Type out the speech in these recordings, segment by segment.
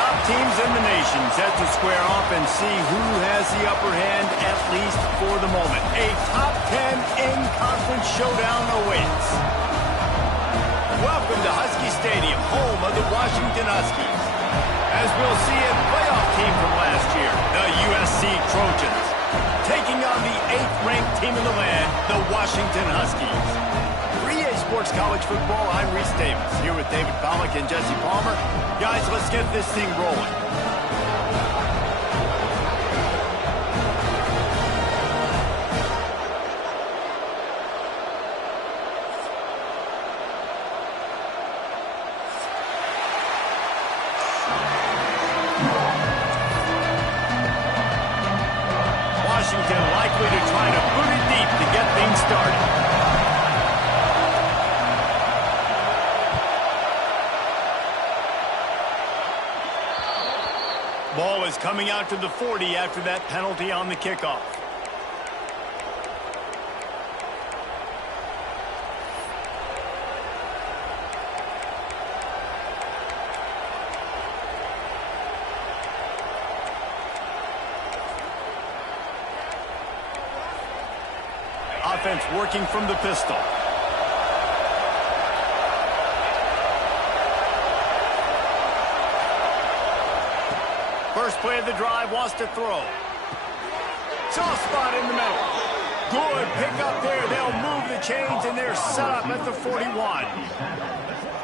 top teams in the nation set to square off and see who has the upper hand, at least for the moment. A top 10 in-conference showdown awaits. Welcome to Husky Stadium, home of the Washington Huskies. As we'll see, a playoff team from last year, the USC Trojans, taking on the 8th-ranked team in the land, the Washington Huskies. For EA Sports College Football, I'm Reese Davis, here with David Pollack and Jesse Palmer. Guys, let's get this thing rolling. Washington likely to try to boot it deep to get things started. Ball is coming out to the 40 after that penalty on the kickoff. offense working from the pistol. First play of the drive, wants to throw. Soft spot in the middle. Good pick up there. They'll move the chains, and they're set up at the 41.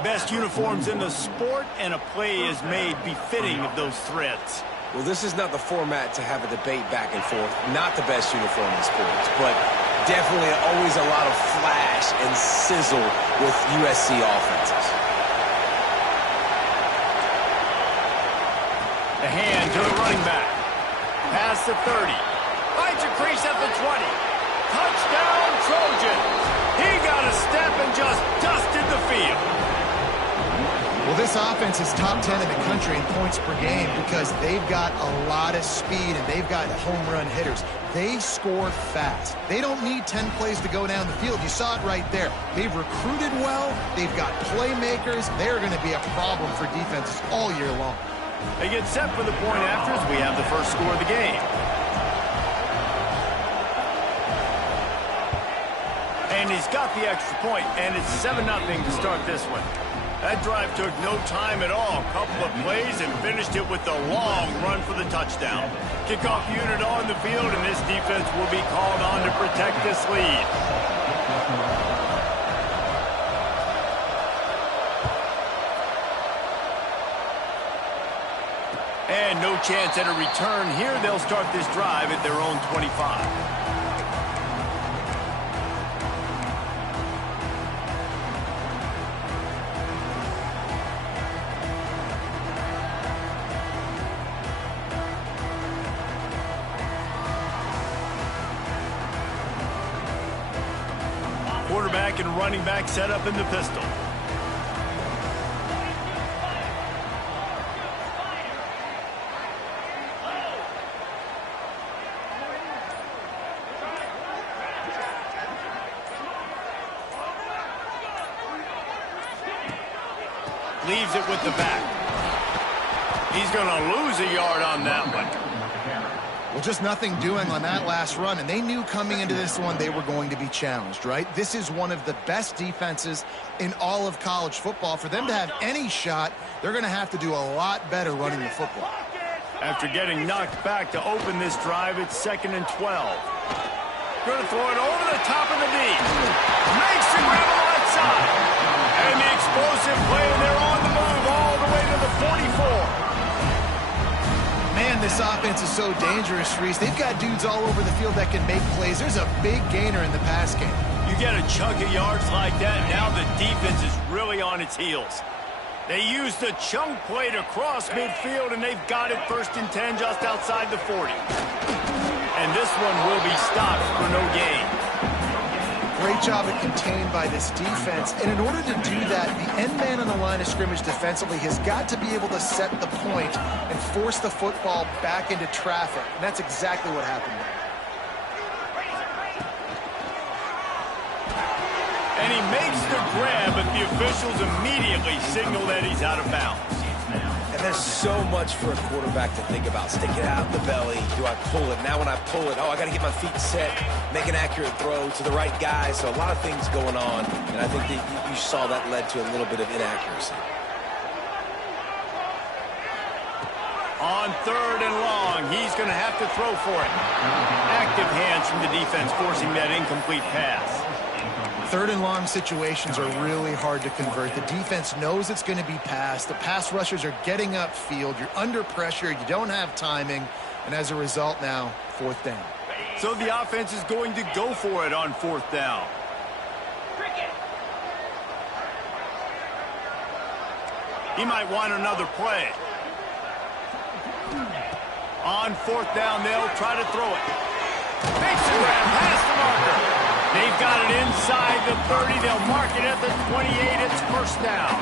Best uniforms in the sport, and a play is made befitting of those threads. Well, this is not the format to have a debate back and forth. Not the best uniform in sports, but definitely always a lot of flash and sizzle with USC offenses. The hand to the running back. Past the 30. Finds a crease at the 20. Touchdown, Trojans. He got a step and just dusted the field. Well, this offense is top 10 in the country in points per game because they've got a lot of speed and they've got home run hitters. They score fast. They don't need 10 plays to go down the field. You saw it right there. They've recruited well. They've got playmakers. They're going to be a problem for defenses all year long. They get set for the point after as we have the first score of the game. And he's got the extra point, and it's 7-0 to start this one. That drive took no time at all. Couple of plays and finished it with a long run for the touchdown. Kickoff unit on the field, and this defense will be called on to protect this lead. And no chance at a return here. They'll start this drive at their own 25. Quarterback and running back set up in the pistol. Leaves it with the back. He's going to lose a yard on that one. Well, just nothing doing on that last run, and they knew coming into this one they were going to be challenged, right? This is one of the best defenses in all of college football. For them to have any shot, they're going to have to do a lot better running the football. After getting knocked back to open this drive, it's 2nd and 12. Going to throw it over the top of the D. Makes the grab onside. And the explosive play, and they're on the move all the way to the 44. Man, this offense is so dangerous, Reese. They've got dudes all over the field that can make plays. There's a big gainer in the pass game. You get a chunk of yards like that, now the defense is really on its heels. They used the chunk play to cross midfield, and they've got it 1st and 10 just outside the 40. And this one will be stopped for no gain. Great job at contained by this defense. And in order to do that, the end man on the line of scrimmage defensively has got to be able to set the point and force the football back into traffic. And that's exactly what happened there. And he makes the grab, but the officials immediately signal that he's out of bounds. And there's so much for a quarterback to think about. Stick it out the belly. Do I pull it? Now when I pull it, oh, I got to get my feet set, make an accurate throw to the right guy. So a lot of things going on, and I think that you saw that led to a little bit of inaccuracy. On 3rd and long, he's going to have to throw for it. Active hands from the defense forcing that incomplete pass. 3rd and long situations are really hard to convert. The defense knows it's going to be passed. The pass rushers are getting upfield. You're under pressure. You don't have timing. And as a result now, 4th down. So the offense is going to go for it on 4th down. He might want another play. On 4th down, they'll try to throw it. Makes the grab past the marker. They've got it inside the 30. They'll mark it at the 28. It's 1st down.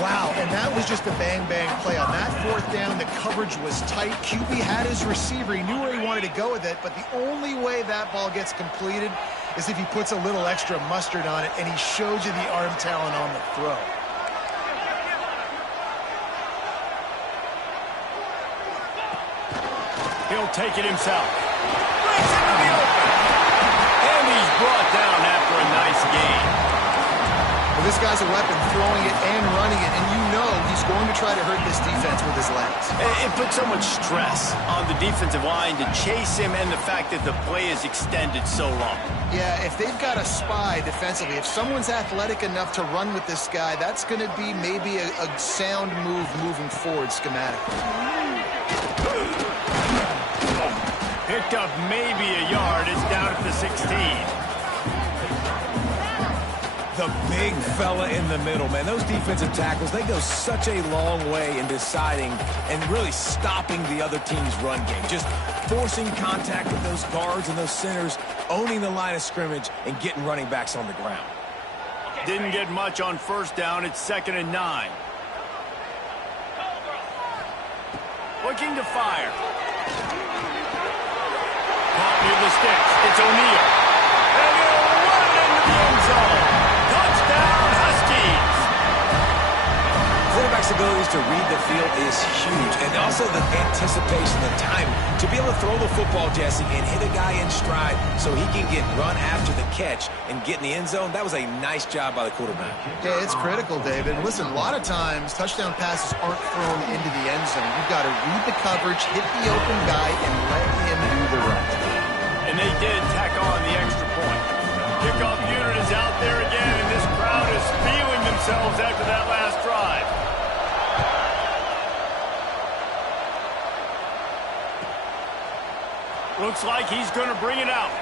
Wow, and that was just a bang-bang play. On that 4th down, the coverage was tight. QB had his receiver. He knew where he wanted to go with it, but the only way that ball gets completed is if he puts a little extra mustard on it, and he shows you the arm talent on the throw. He'll take it himself. Breaks into the open. And the brought down after a nice gain. Well, this guy's a weapon, throwing it and running it, and you know he's going to try to hurt this defense with his legs. It puts so much stress on the defensive line to chase him and the fact that the play is extended so long. Yeah, if they've got a spy defensively, if someone's athletic enough to run with this guy, that's going to be maybe a sound move moving forward schematically. Picked up maybe a yard. It's down at the 16. The big fella in the middle, man. Those defensive tackles, they go such a long way in deciding and really stopping the other team's run game. Just forcing contact with those guards and those centers, owning the line of scrimmage, and getting running backs on the ground. Didn't get much on first down. It's 2nd and 9. Looking to fire. Caught near the sticks. It's O'Neal. And he'll run it into the end zone. Touchdown, Huskies. Quarterback's abilities to read the field is huge, and also the anticipation, the time to be able to throw the football, Jesse, and hit a guy in stride so he can get run after the catch and get in the end zone. That was a nice job by the quarterback. Yeah, it's critical, David. Listen, a lot of times touchdown passes aren't thrown into the end zone. You've got to read the coverage, hit the open guy, and let him do the rest. And they did tack on the extra point. Kickoff unit is out there again, and this crowd is feeling themselves after that last drive. Looks like he's going to bring it out.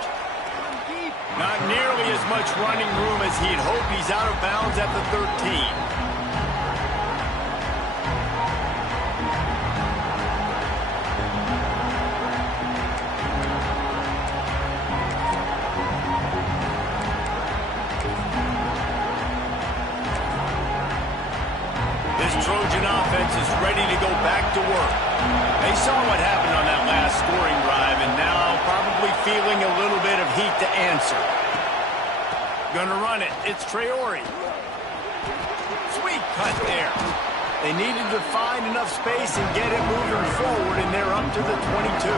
Not nearly as much running room as he'd hoped. He's out of bounds at the 13. Trojan offense is ready to go back to work. They saw what happened on that last scoring drive and now probably feeling a little bit of heat to answer. Gonna run it. It's Traore. Sweet cut there. They needed to find enough space and get it moving forward, and they're up to the 22.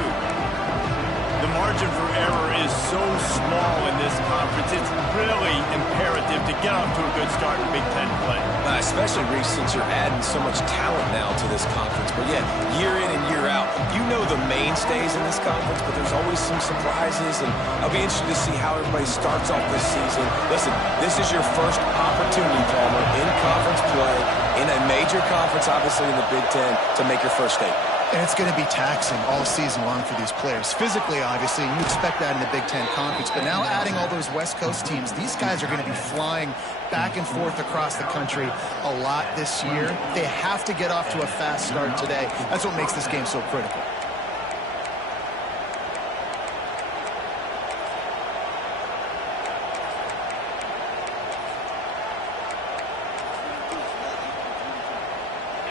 The margin for error is so small in this conference, it's really imperative to get off to a good start in Big Ten play. Especially, Reese, since you're adding so much talent now to this conference. But yeah, year in and year out, you know the mainstays in this conference, but there's always some surprises, and I'll be interested to see how everybody starts off this season. Listen, this is your first opportunity, Palmer, in conference play, in a major conference, obviously in the Big Ten, to make your first statement. And it's going to be taxing all season long for these players. Physically, obviously, and you expect that in the Big Ten Conference. But now adding all those West Coast teams, these guys are going to be flying back and forth across the country a lot this year. They have to get off to a fast start today. That's what makes this game so critical.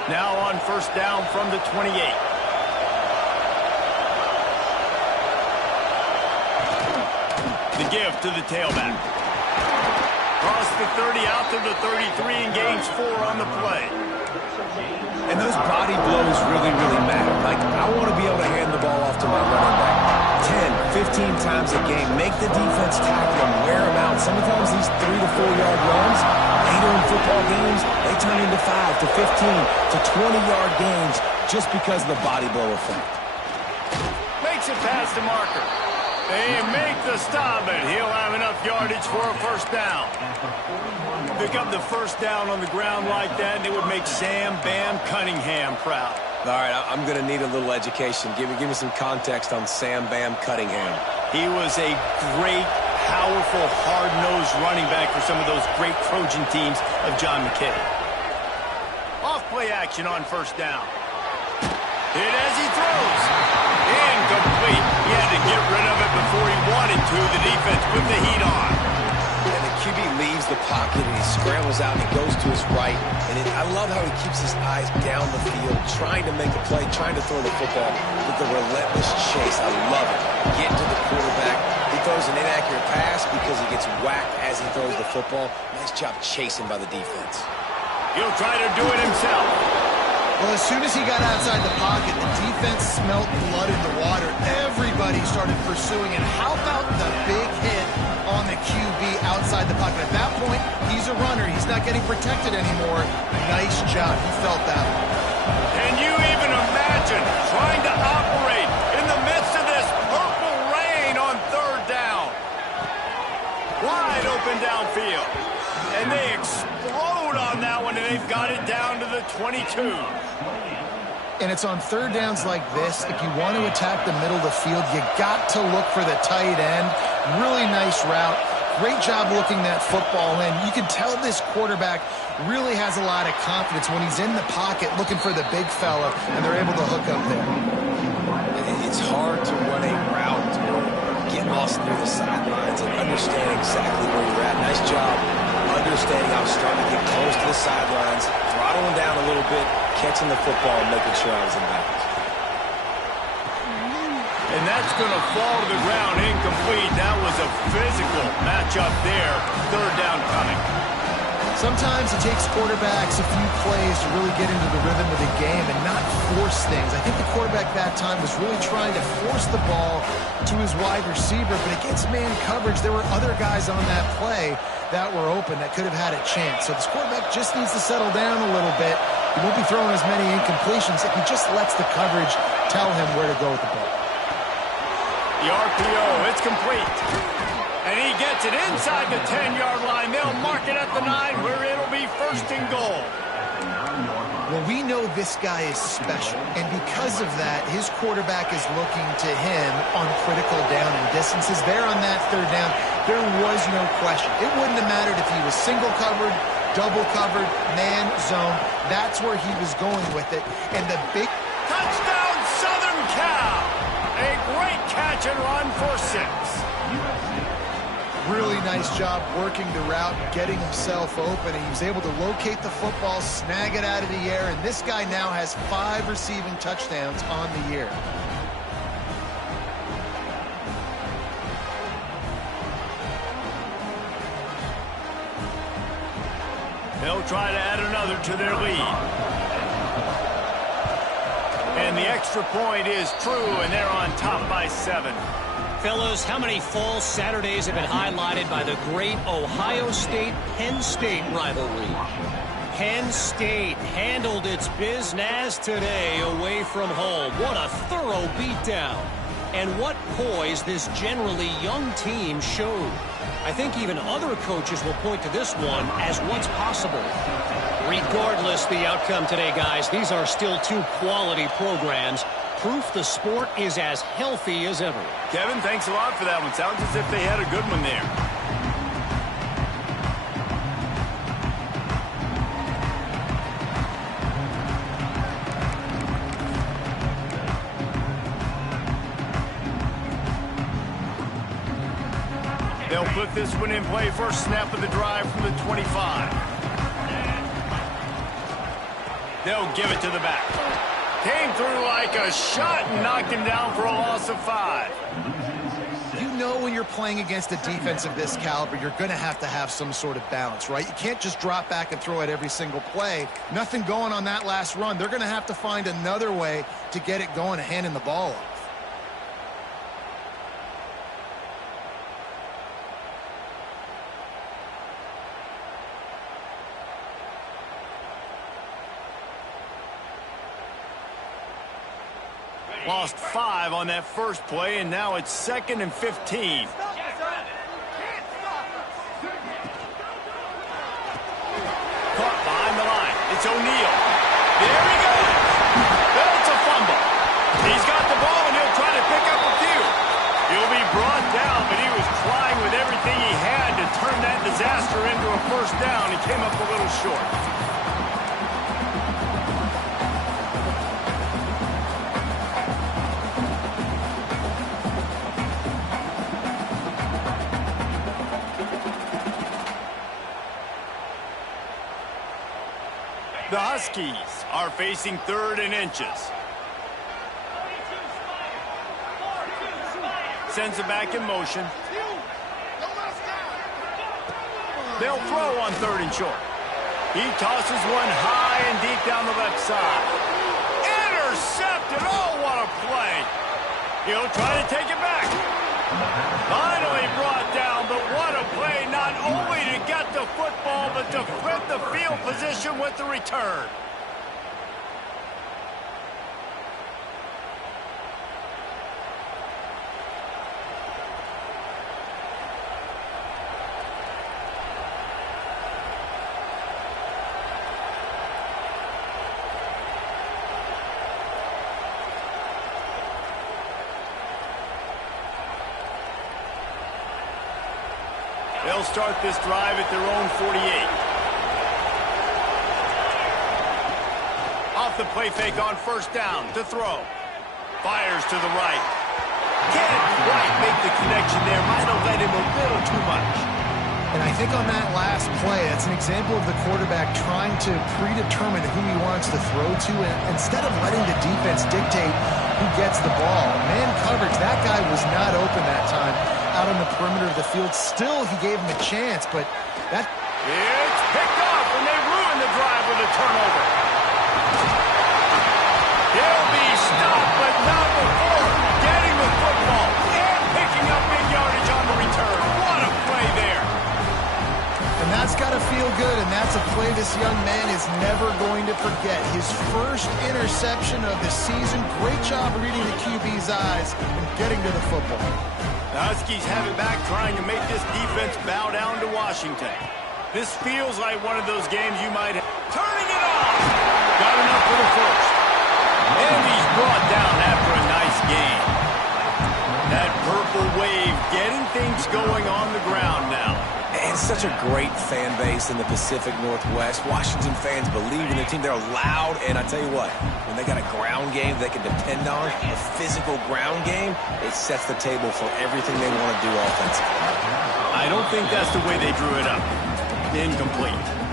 Now on first down from the 28. The give to the tailback. Across the 30, out to the 33, and gains 4 on the play. And those body blows really, really matter. Like, I want to be able to hand the ball off to my running back 10, 15 times a game. Make the defense tackle them, wear them out. Sometimes these 3 to 4 yard runs, later in football games, they turn into 5 to 15 to 20-yard gains just because of the body blow effect. Makes it past the marker. They make the stop, and he'll have enough yardage for a first down. Pick up the first down on the ground like that, and it would make Sam Bam Cunningham proud. All right, I'm going to need a little education. Give me some context on Sam Bam Cunningham. He was a great, powerful, hard-nosed running back for some of those great Trojan teams of John McKay. Off-play action on first down. Hit as he throws. Incomplete. He had to get rid of it before he wanted to. The defense put the heat on. And the QB leaves the pocket and he scrambles out and he goes to his right. And I love how he keeps his eyes down the field, trying to make a play, trying to throw the football with the relentless chase. I love it. Getting to the quarterback. He throws an inaccurate pass because he gets whacked as he throws the football. Nice job chasing by the defense. He'll try to do it himself. Well, as soon as he got outside the pocket, the defense smelled blood in the water. Everybody started pursuing. And how about the big hit on the QB outside the pocket? At that point, he's a runner. He's not getting protected anymore. Nice job. He felt that one. Can you even imagine trying to operate in the midst of this purple rain on third down? Wide open downfield. And they explode on that one, and they've got it down to the 22. And it's on third downs like this. If you want to attack the middle of the field, you got to look for the tight end. Really nice route. Great job looking that football in. You can tell this quarterback really has a lot of confidence when he's in the pocket looking for the big fella, and they're able to hook up there. It's hard to run a route or get lost near the sidelines and understand exactly where you're at. Nice job understanding I was starting to get close to the sidelines, throttling down a little bit, catching the football and making sure I was in bounds. And that's going to fall to the ground incomplete. That was a physical matchup there. Third down coming. Sometimes it takes quarterbacks a few plays to really get into the rhythm of the game and not force things. I think the quarterback that time was really trying to force the ball to his wide receiver, but against man coverage, there were other guys on that play that were open that could have had a chance. So this quarterback just needs to settle down a little bit. He won't be throwing as many incompletions if he just lets the coverage tell him where to go with the ball. The RPO, it's complete. And he gets it inside the 10-yard line. They'll mark it at the 9 where it'll be first and goal. Well, we know this guy is special, and because of that, his quarterback is looking to him on critical down and distances. There on that third down, there was no question. It wouldn't have mattered if he was single covered, double covered, man, zone. That's where he was going with it. And the big touchdown, Southern Cal! A great catch and run for 6. Really nice job working the route, getting himself open. He was able to locate the football, snag it out of the air, and this guy now has 5 receiving touchdowns on the year. They'll try to add another to their lead. And the extra point is true, and they're on top by 7. Fellas, how many fall Saturdays have been highlighted by the great Ohio State-Penn State rivalry? Penn State handled its business today away from home. What a thorough beatdown. And what poise this generally young team showed. I think even other coaches will point to this one as what's possible. Regardless the outcome today, guys, these are still 2 quality programs. Proof the sport is as healthy as ever. Kevin, thanks a lot for that one. Sounds as if they had a good one there. They'll put this one in play. First snap of the drive from the 25. They'll give it to the back. Came through like a shot and knocked him down for a loss of 5. You know when you're playing against a defense of this caliber, you're going to have some sort of balance, right? You can't just drop back and throw it every single play. Nothing going on that last run. They're going to have to find another way to get it going and handing the ball off. Lost 5 on that first play, and now it's 2nd and 15. Caught behind the line. It's O'Neal. There he goes. That's a fumble. He's got the ball, and he'll try to pick up a few. He'll be brought down, but he was trying with everything he had to turn that disaster into a first down. He came up a little short. The Huskies are facing 3rd and inches. Sends it back in motion. They'll throw on 3rd and short. He tosses one high and deep down the left side. Intercepted. Oh, what a play. He'll try to take it back. Finally brought down, but what a play. Not only to get the football, but to flip the field position with the return. They'll start this drive at their own 48. Off the play fake on first down to throw. Fires to the right. Can't quite make the connection there. Might have led him a little too much. And I think on that last play, it's an example of the quarterback trying to predetermine who he wants to throw to, and instead of letting the defense dictate who gets the ball. Man coverage, that guy was not open that time out on the perimeter of the field. Still, he gave him a chance, but that... It's picked off, and they ruin the drive with a turnover. He'll be stopped, but not before getting the football and picking up big yardage on the return. What a play there. And that's got to feel good, and that's a play this young man is never going to forget. His first interception of the season. Great job reading the QB's eyes and getting to the football. The Huskies have it back, trying to make this defense bow down to Washington. This feels like one of those games you might have. Turning it off! Got enough for the first. And he's brought down after a nice gain. That purple wave getting things going on the ground now. And such a great fan base in the Pacific Northwest. Washington fans believe in their team. They're loud, and I tell you what, when they got a ground game they can depend on, a physical ground game, it sets the table for everything they want to do offensively. I don't think that's the way they drew it up. Incomplete.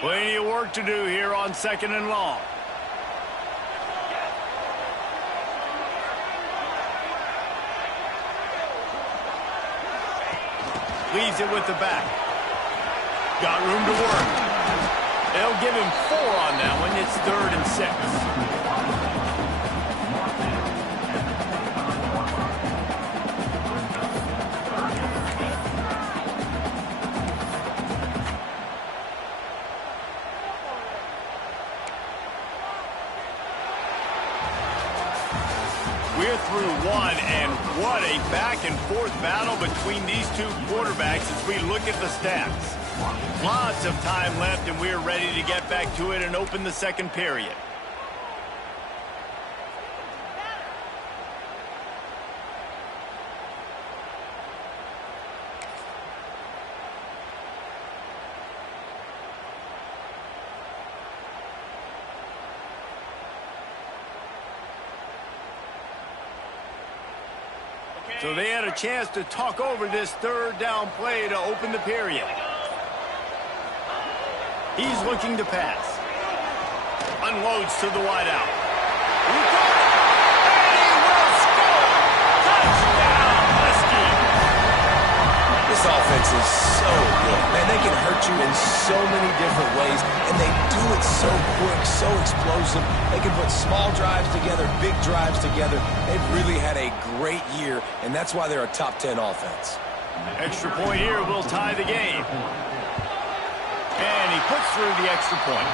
Plenty of work to do here on 2nd and long. Leaves it with the back. Got room to work. They'll give him 4 on that one. It's 3rd and 6. We're through one, and what a back-and-forth battle between these two quarterbacks as we look at the stats. Lots of time left, and we're ready to get back to it and open the second period. So they had a chance to talk over this 3rd down play to open the period. He's looking to pass. Unloads to the wideout. He got it! And he will score! Touchdown, Husky! This offense is so good. Man, they can hurt you in so many different ways, and they do it so quick, so explosive. They can put small drives together, big drives together. They've really had a great year, and that's why they're a top 10 offense. Extra point here will tie the game. And he puts through the extra point.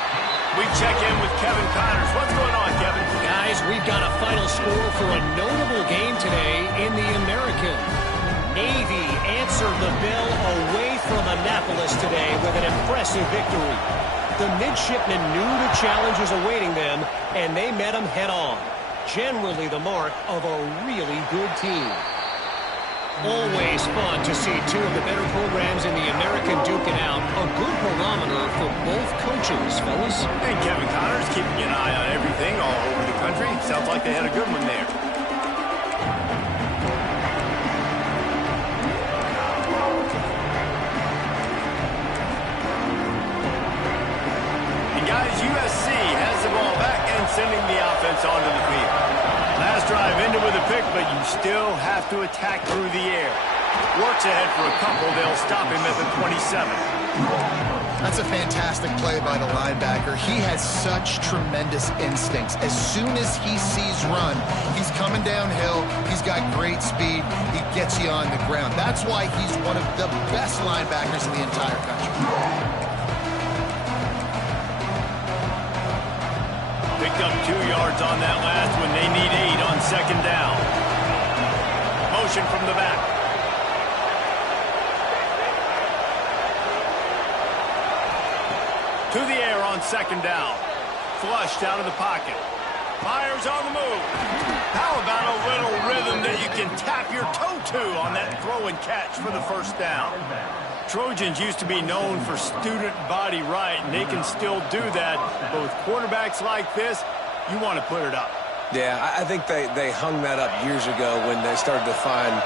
We check in with Kevin Connors. What's going on, Kevin? Guys, we've got a final score for a notable game today in the American. Navy answered the bell away from Annapolis today with an impressive victory. The midshipmen knew the challenges awaiting them, and they met them head-on. Generally the mark of a really good team. Always fun to see two of the better programs in the American duke it out. A good barometer for both coaches, fellas. And Kevin Connors keeping an eye on everything all over the country. Sounds like they had a good one there. offense onto the field. Last drive ended with a pick, but you still have to attack through the air. Works ahead for a couple. They'll stop him at the 27. That's a fantastic play by the linebacker. He has such tremendous instincts. As soon as he sees run, he's coming downhill. He's got great speed. He gets you on the ground. That's why he's one of the best linebackers in the entire country. Picked up 2 yards on that last one. They need 8 on second down. Motion from the back. To the air on second down. Flushed out of the pocket. Fires on the move. How about a little rhythm that you can tap your toe to on that throw and catch for the first down? Trojans used to be known for student body right, and they can still do that. But with quarterbacks like this, you want to put it up. Yeah, I think they hung that up years ago when they started to find,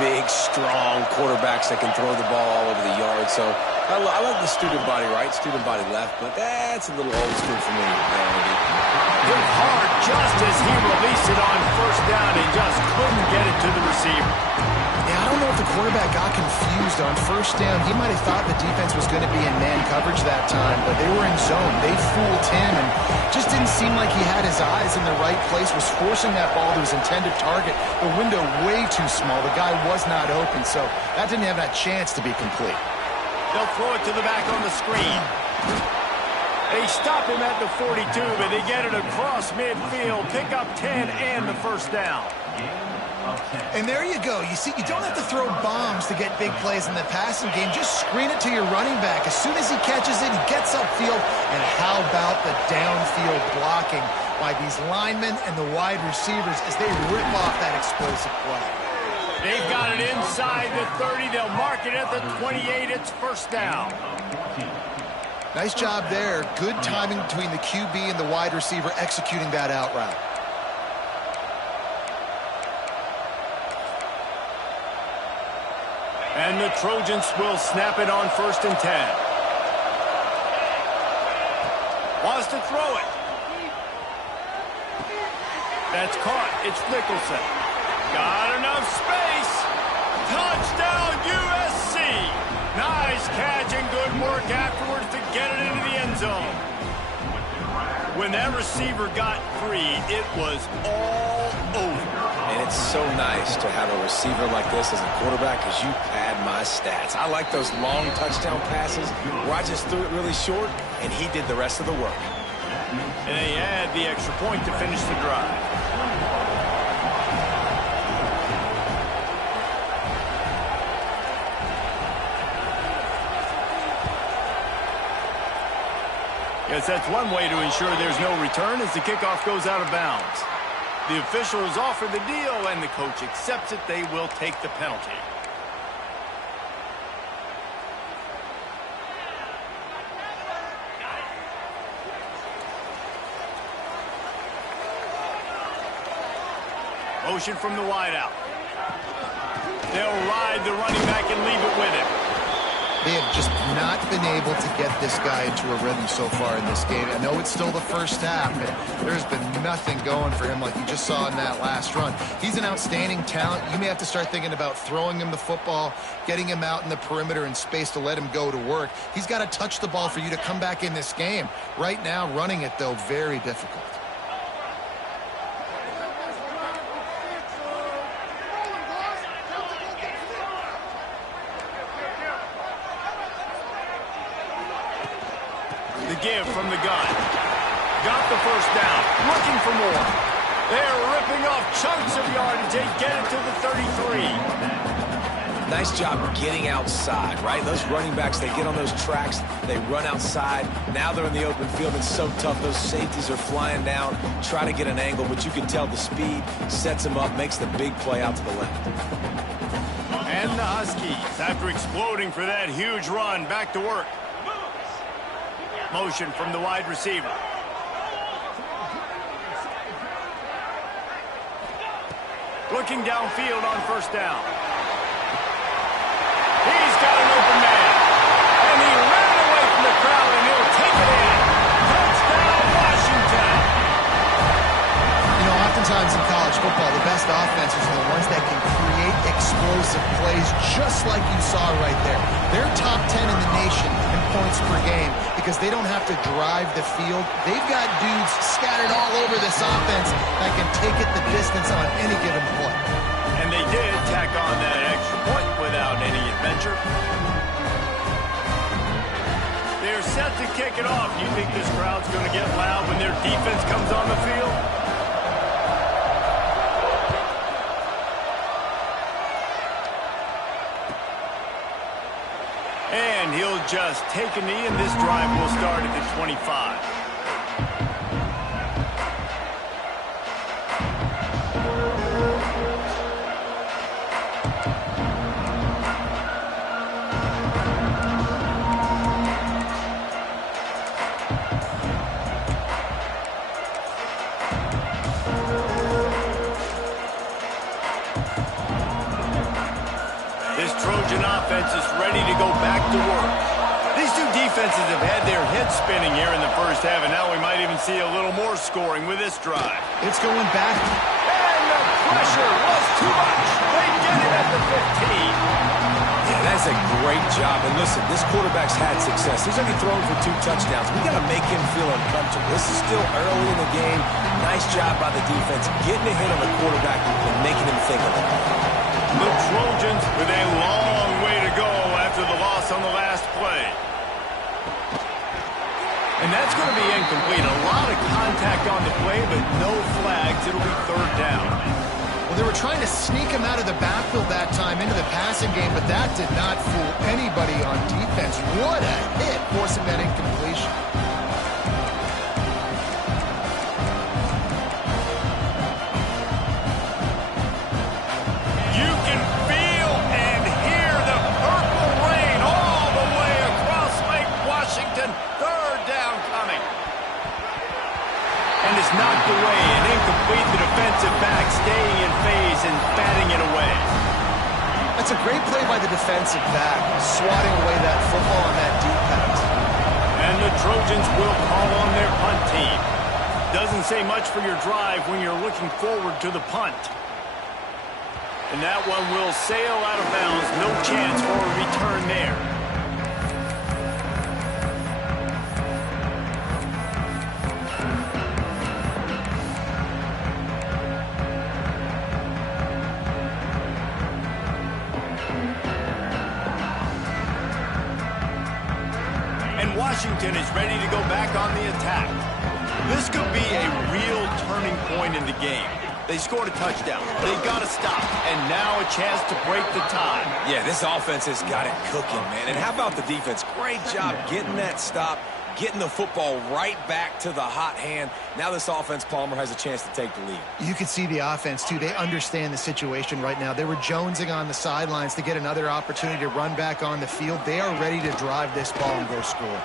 big, strong quarterbacks that can throw the ball all over the yard. So I like the student body right, student body left, but that's a little old school for me. Hit hard just as he released it on first down. He just couldn't get it to the receiver. Yeah, I don't know if the quarterback got confused on first down. He might have thought the defense was going to be in man coverage that time, but they were in zone. They fooled him and just didn't seem like he had his eyes in the right place, was forcing that ball to his intended target. The window way too small. The guy was not open, so that didn't have that chance to be complete. They'll throw it to the back on the screen. They stop him at the 42, but they get it across midfield. Pick up 10 and the first down. And there you go. You see, you don't have to throw bombs to get big plays in the passing game. Just screen it to your running back. As soon as he catches it, he gets upfield. And how about the downfield blocking by these linemen and the wide receivers as they rip off that explosive play? They've got it inside the 30. They'll mark it at the 28. It's first down. Nice job there. Good timing between the QB and the wide receiver executing that out route. And the Trojans will snap it on first and 10. Wants to throw it. That's caught. It's Nicholson. Got enough space. Touchdown, USC. Nice catch and good work afterwards to get it into the end zone. When that receiver got free, it was all over. And it's so nice to have a receiver like this as a quarterback because you pad my stats. I like those long touchdown passes where I just threw it really short and he did the rest of the work. And they add the extra point to finish the drive. Yes, that's one way to ensure there's no return as the kickoff goes out of bounds. The officials offer the deal, and the coach accepts it. They will take the penalty. Motion from the wideout. They'll ride the running back and leave it with him. They have just not been able to get this guy into a rhythm so far in this game. I know it's still the first half, and there's been nothing going for him like you just saw in that last run. He's an outstanding talent. You may have to start thinking about throwing him the football, getting him out in the perimeter in space to let him go to work. He's got to touch the ball for you to come back in this game. Right now, running it, though, very difficult. The give from the gun. Got the first down. Looking for more. They're ripping off chunks of yardage. They get it to the 33. Nice job getting outside, right? Those running backs, they get on those tracks. They run outside. Now they're in the open field. It's so tough. Those safeties are flying down, try to get an angle, but you can tell the speed sets them up, makes the big play out to the left. And the Huskies, after exploding for that huge run, back to work. Motion from the wide receiver. Looking downfield on first down. He's got an open man. And he ran away from the crowd, and he'll take it in. Touchdown, Washington. because they don't have to drive the field. They've got dudes scattered all over this offense that can take it the distance on any given play. And they did tack on that extra point without any adventure. They're set to kick it off. You think this crowd's going to get loud when their defense comes on the field? And he'll just take a knee, and this drive will start at the 25. This Trojan offense is ready to go back to work. These two defenses have had their heads spinning here in the first half, and now we might even see a little more scoring with this drive. It's going back. And the pressure was too much. They get it at the 15. Yeah, that's a great job. And listen, this quarterback's had success. He's already thrown for 2 touchdowns. We got to make him feel uncomfortable. This is still early in the game. Nice job by the defense, getting a hit on the quarterback and making him think of it. The Trojans with a long way to go after the loss on the last play. And that's going to be incomplete. A lot of contact on the play, but no flags. It'll be 3rd down. Well, they were trying to sneak him out of the backfield that time into the passing game, but that did not fool anybody on defense. What a hit, forcing that incompletion. You can feel and hear the purple rain all the way across Lake Washington. 3rd down coming. And it's knocked away and incomplete. The defensive back staying in phase and batting it away. That's a great play by the defensive back, swatting away that football on that deep pass. And the Trojans will call on their punt team. Doesn't say much for your drive when you're looking forward to the punt. And that one will sail out of bounds. No chance for a return there. And Washington is ready to go back on the attack. This could be a real turning point in the game. They scored a touchdown. They got to stop. And now a chance to break the tie. Yeah, this offense has got it cooking, man. And how about the defense? Great job getting that stop, getting the football right back to the hot hand. Now this offense, Palmer, has a chance to take the lead. You could see the offense, too. They understand the situation right now. They were jonesing on the sidelines to get another opportunity to run back on the field. They are ready to drive this ball and go score.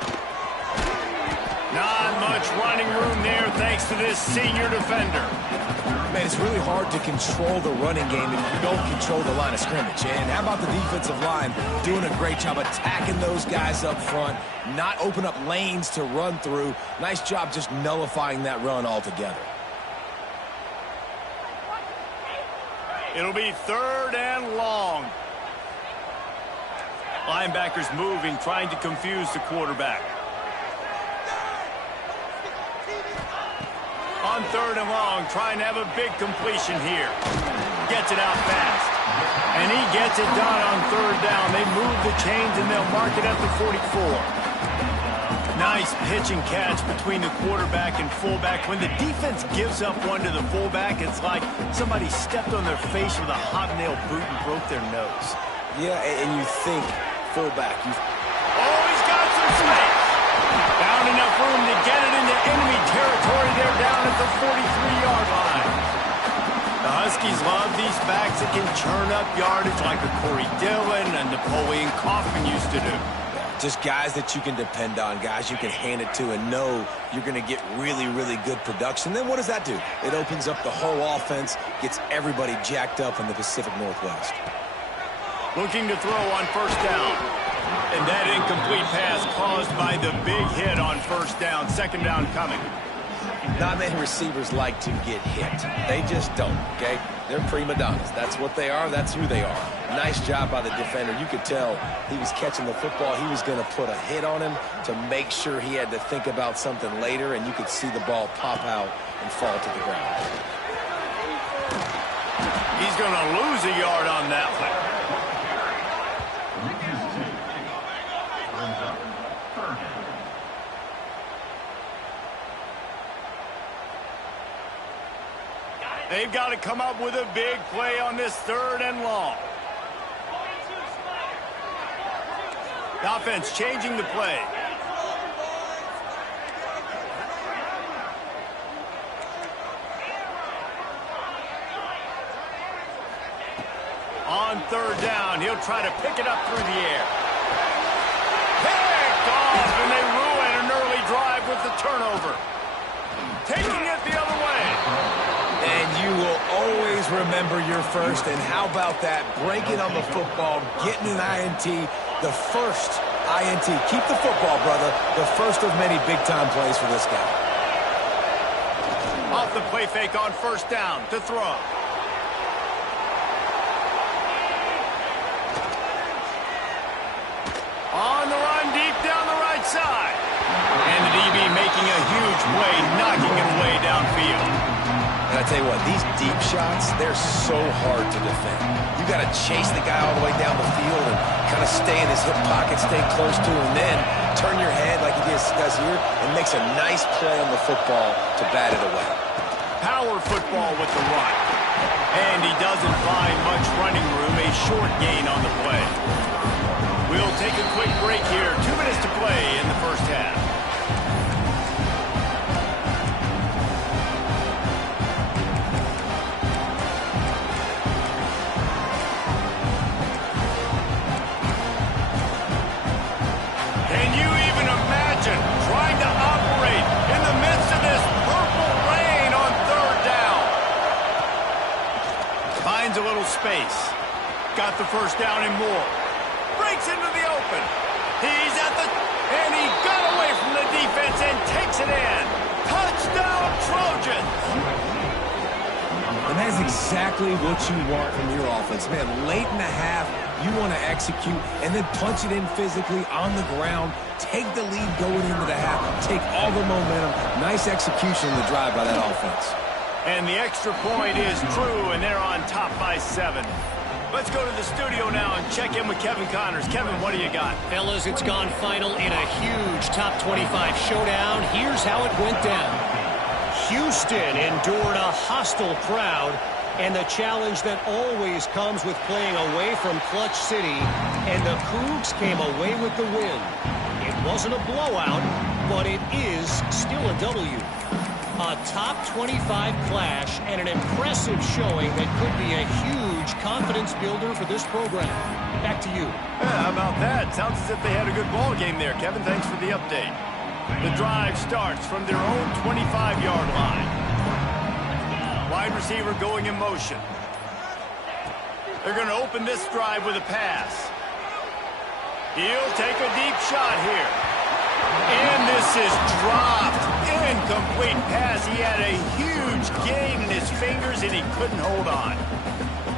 Not much running room there thanks to this senior defender. Man, it's really hard to control the running game if you don't control the line of scrimmage. And how about the defensive line doing a great job attacking those guys up front, not open up lanes to run through. Nice job just nullifying that run altogether. It'll be 3rd and long. Linebackers moving, trying to confuse the quarterback. On 3rd and long, trying to have a big completion here. Gets it out fast. And he gets it done on 3rd down. They move the chains and they'll mark it at the 44. Nice pitch and catch between the quarterback and fullback. When the defense gives up one to the fullback, it's like somebody stepped on their face with a hobnail boot and broke their nose. Yeah, and you think fullback. Oh, he's got some space. Found enough room to get it into enemy territory. They're down at the 43-yard line. The Huskies love these backs that can churn up yardage like a Corey Dillon and Napoleon Kaufman used to do. Just guys that you can depend on, guys you can hand it to and know you're going to get really, really good production. Then what does that do? It opens up the whole offense, gets everybody jacked up in the Pacific Northwest. Looking to throw on 1st down. And that incomplete pass caused by the big hit on 1st down. 2nd down coming. Not many receivers like to get hit. They just don't, okay? They're prima donnas. That's what they are. That's who they are. Nice job by the defender. You could tell he was catching the football. He was going to put a hit on him to make sure he had to think about something later, and you could see the ball pop out and fall to the ground. He's going to lose a yard on that one. They've got to come up with a big play on this 3rd and long. The offense changing the play. On 3rd down, he'll try to pick it up through the air. Picked off, and they ruin an early drive with the turnover. Taking it the other way. And you will always remember your first. And how about that? Breaking on the football, getting an INT, the first INT. Keep the football, brother. The first of many big-time plays for this guy. Off the play fake on 1st down to throw. On the run, deep down the right side. And the DB making a huge play, knocking it away downfield. And I tell you what, these deep shots, they're so hard to defend. You got to chase the guy all the way down the field and kind of stay in his hip pocket, stay close to him, and then turn your head like he does here and makes a nice play on the football to bat it away. Power football with the run. And he doesn't find much running room, a short gain on the play. We'll take a quick break here. 2 minutes to play in the 1st half. Can you even imagine trying to operate in the midst of this purple rain on 3rd down? Finds a little space. Got the 1st down and more. Breaks into the open. He's at the... And he got away from the defense and takes it in. Touchdown, Trojans! And that's exactly what you want from your offense. Man, late in the half, you want to execute and then punch it in physically on the ground. Take the lead going into the half. Take all the momentum. Nice execution in the drive by that offense. And the extra point is true, and they're on top by 7. Let's go to the studio now and check in with Kevin Connors. Kevin, what do you got? Fellas, it's gone final in a huge top 25 showdown. Here's how it went down. Houston endured a hostile crowd and the challenge that always comes with playing away from Clutch City, and the Cougs came away with the win. It wasn't a blowout, but it is still a W. A top 25 clash and an impressive showing that could be a huge confidence builder for this program. Back to you. How about that? Sounds as if they had a good ball game there. Kevin, thanks for the update. The drive starts from their own 25-yard line. Wide receiver going in motion. They're going to open this drive with a pass. He'll take a deep shot here. And this is dropped. Incomplete pass. He had a huge gain in his fingers, and he couldn't hold on.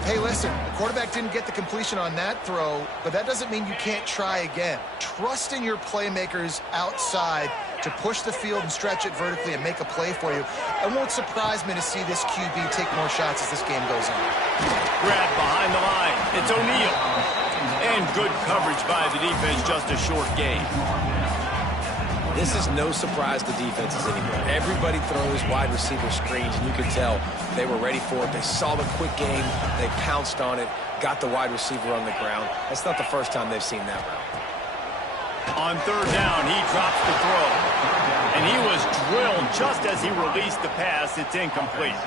Hey, listen, the quarterback didn't get the completion on that throw, but that doesn't mean you can't try again. Trust in your playmakers outside to push the field and stretch it vertically and make a play for you. It won't surprise me to see this QB take more shots as this game goes on. Grab behind the line. It's O'Neal. And good coverage by the defense, just a short gain. This is no surprise to defenses anymore. Everybody throws wide receiver screens, and you can tell they were ready for it. They saw the quick game. They pounced on it, got the wide receiver on the ground. That's not the first time they've seen that route. On 3rd down, he drops the throw. And he was drilled just as he released the pass. It's incomplete.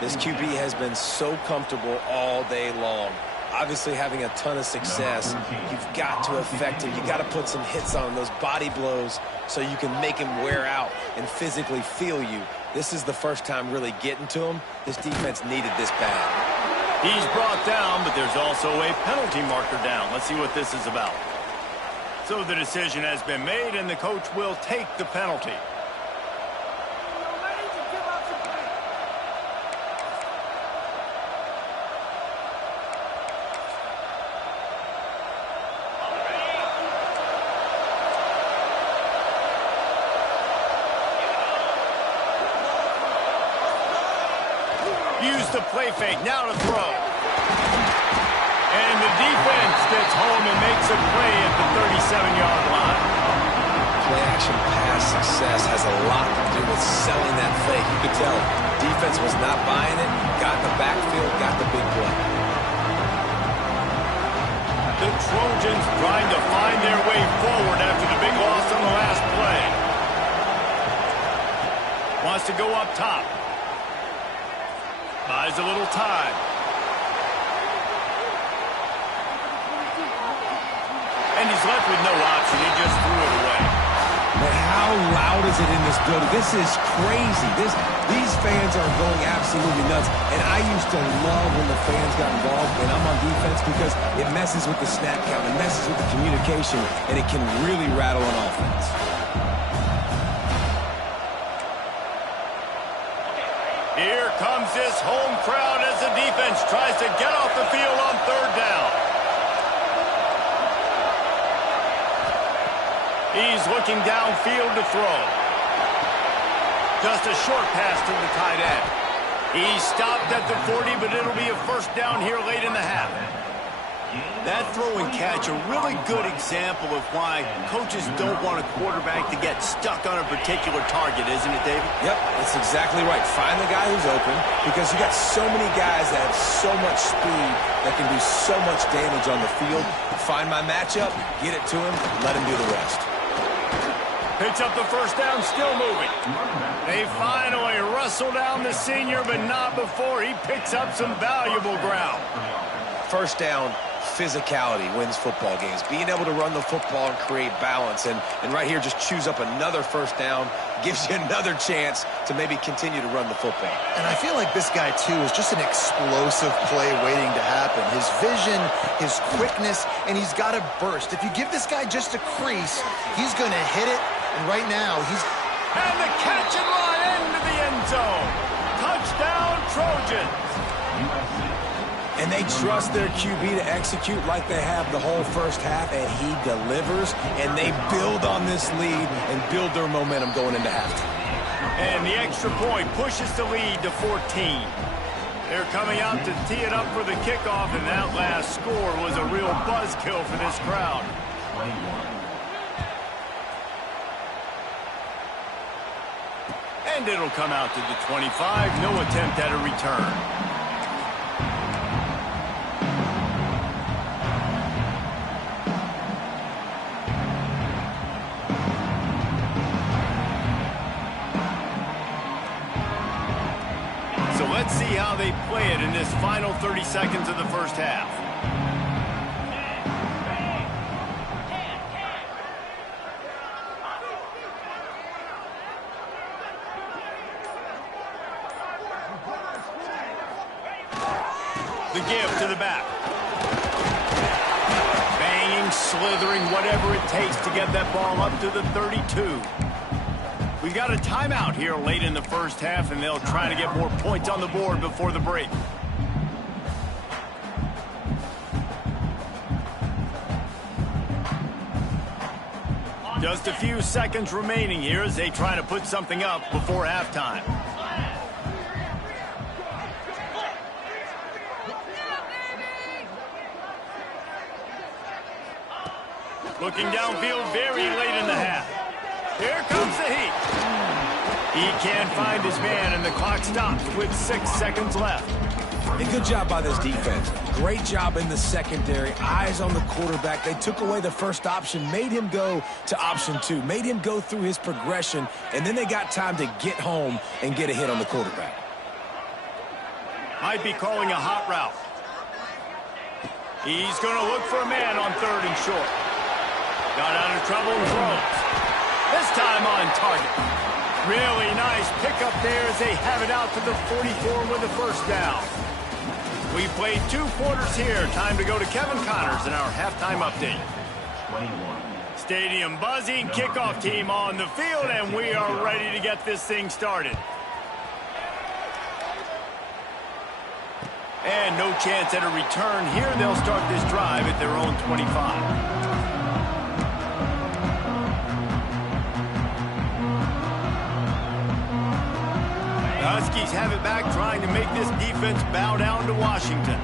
This QB has been so comfortable all day long. Obviously having a ton of success. You've got to affect him. You've got to put some hits on him, those body blows, so you can make him wear out and physically feel you. This is the first time really getting to him. This defense needed this bad. He's brought down, but there's also a penalty marker down. Let's see what this is about. So the decision has been made, and the coach will take the penalty. the play fake. Now to throw. And the defense gets home and makes a play at the 37-yard line. Play-action pass success has a lot to do with selling that fake. You could tell defense was not buying it, got in the backfield, got the big play. The Trojans trying to find their way forward after the big loss on the last play. Wants to go up top. Buys a little time. And he's left with no option. He just threw it away. But how loud is it in this building? This is crazy. These fans are going absolutely nuts. And I used to love when the fans got involved and I'm on defense because it messes with the snap count, it messes with the communication, and it can really rattle an offense. Here comes this home crowd as the defense tries to get off the field on third down. He's looking downfield to throw. Just a short pass to the tight end. He stopped at the 40, but it'll be a first down here late in the half. That throw and catch, a really good example of why coaches don't want a quarterback to get stuck on a particular target, isn't it, David? Yep, that's exactly right. Find the guy who's open because you got so many guys that have so much speed that can do so much damage on the field. Find my matchup, get it to him, let him do the rest. Picks up the first down, still moving. They finally wrestle down the senior, but not before he picks up some valuable ground. First down, physicality wins football games. Being able to run the football and create balance. And right here, just choose up another first down, gives you another chance to maybe continue to run the football. And I feel like this guy, too, is just an explosive play waiting to happen. His vision, his quickness, and he's got a burst. If you give this guy just a crease, he's going to hit it. And right now, he's... And the catch and run into the end zone. Touchdown, Trojans. And they trust their QB to execute like they have the whole first half, and he delivers, and they build on this lead and build their momentum going into halftime. And the extra point pushes the lead to 14. They're coming out to tee it up for the kickoff, and that last score was a real buzzkill for this crowd. And it'll come out to the 25. No attempt at a return. So let's see how they play it in this final 30 seconds of the first half. The give to the back. Banging, slithering, whatever it takes to get that ball up to the 32. We've got a timeout here late in the first half, and they'll try to get more points on the board before the break. Just a few seconds remaining here as they try to put something up before halftime. Looking downfield very late in the half. Here comes the heat. He can't find his man, and the clock stops with 6 seconds left. A good job by this defense. Great job in the secondary. Eyes on the quarterback. They took away the first option, made him go to option 2, made him go through his progression, and then they got time to get home and get a hit on the quarterback. Might be calling a hot route. He's going to look for a man on 3rd and short. Got out of trouble and throws. This time on target. Really nice pickup there as they have it out to the 44 with the first down. We played 2 quarters here. Time to go to Kevin Connors in our halftime update. Stadium buzzing, kickoff team on the field, and we are ready to get this thing started. And no chance at a return here. They'll start this drive at their own 25. Huskies have it back, trying to make this defense bow down to Washington.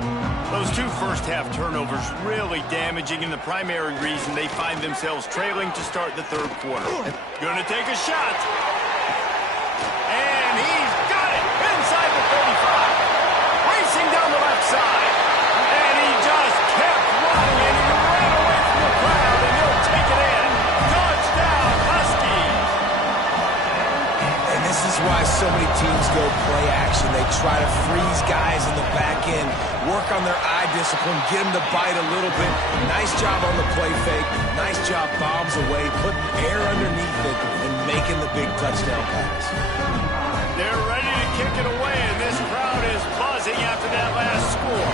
Those two first-half turnovers really damaging, and the primary reason they find themselves trailing to start the third quarter. Gonna take a shot. And he's got it inside the 35. Racing down the left side. And he just kept running, and he ran away from the crowd, and he'll take it in. Touchdown, Huskies. And this is why so many teams go play action. They try to freeze guys in the back end, work on their eye discipline, get them to bite a little bit. Nice job on the play fake. Nice job bombs away, putting air underneath it, and making the big touchdown pass. They're ready to kick it away, and this crowd is buzzing after that last score.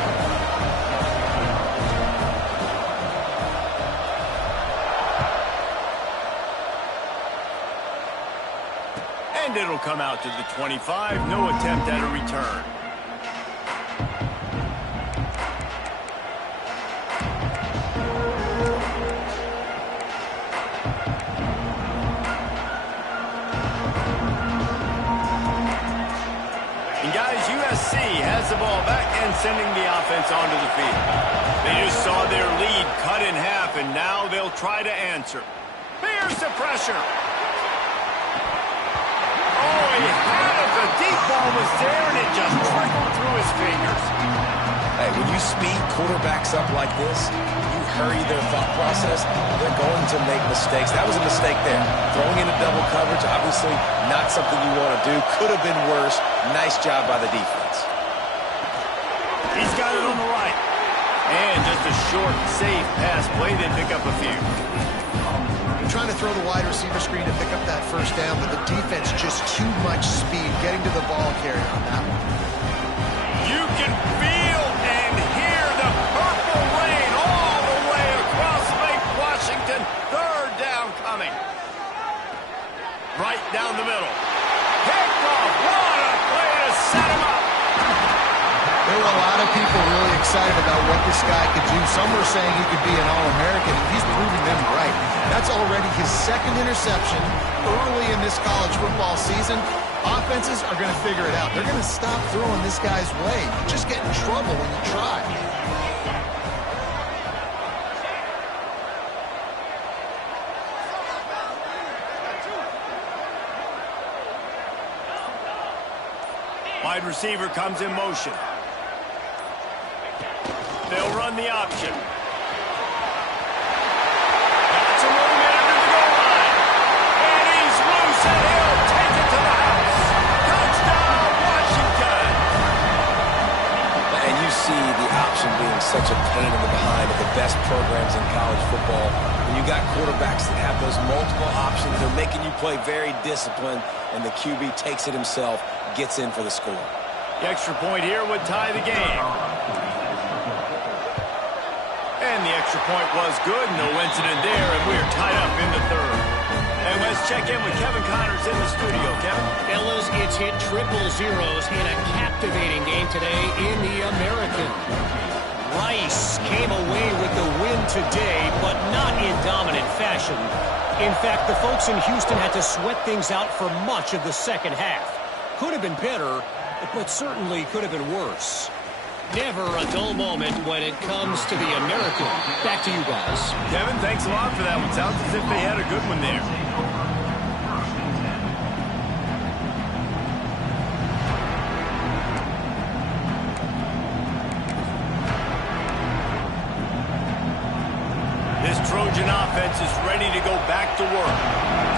And it'll come out to the 25. No attempt at a return. And guys, USC has the ball back and sending the offense onto the field. They just saw their lead cut in half, and now they'll try to answer. Here's the pressure. Oh, he had it. The deep ball was there, and it just trickled through his fingers. Hey, when you speed quarterbacks up like this, you hurry their thought process, they're going to make mistakes. That was a mistake there. Throwing into double coverage, obviously not something you want to do. Could have been worse. Nice job by the defense. He's got it on the right. And just a short, safe pass play. They pick up a few. Trying to throw the wide receiver screen to pick up that first down, but the defense just too much speed getting to the ball carrier on that one. You can feel and hear the purple rain all the way across Lake Washington. Third down coming. Right down the middle. Picked off. What a play to set him up. There were a lot of people really excited about what this guy could do. Some were saying he could be an All-American, and he's proving them right. That's already his second interception early in this college football season. Offenses are going to figure it out. They're going to stop throwing this guy's way. You just get in trouble when you try. Wide receiver comes in motion. They'll run the option. Got some momentum to the goal line. And he's loose, and he'll take it to the house. Touchdown, Washington. And you see the option being such a pain in the behind of the best programs in college football. When you got quarterbacks that have those multiple options, they're making you play very disciplined, and the QB takes it himself, gets in for the score. The extra point here would tie the game. And the extra point was good. No incident there, and we're tied up in the third. And let's check in with Kevin Connors in the studio. Kevin? Fellas, it's hit triple zeros in a captivating game today in the American. Rice came away with the win today, but not in dominant fashion. In fact, the folks in Houston had to sweat things out for much of the second half. Could have been better, but certainly could have been worse. Never a dull moment when it comes to the American. Back to you guys. Kevin, thanks a lot for that one. Sounds as if they had a good one there. This Trojan offense is ready to go back to work.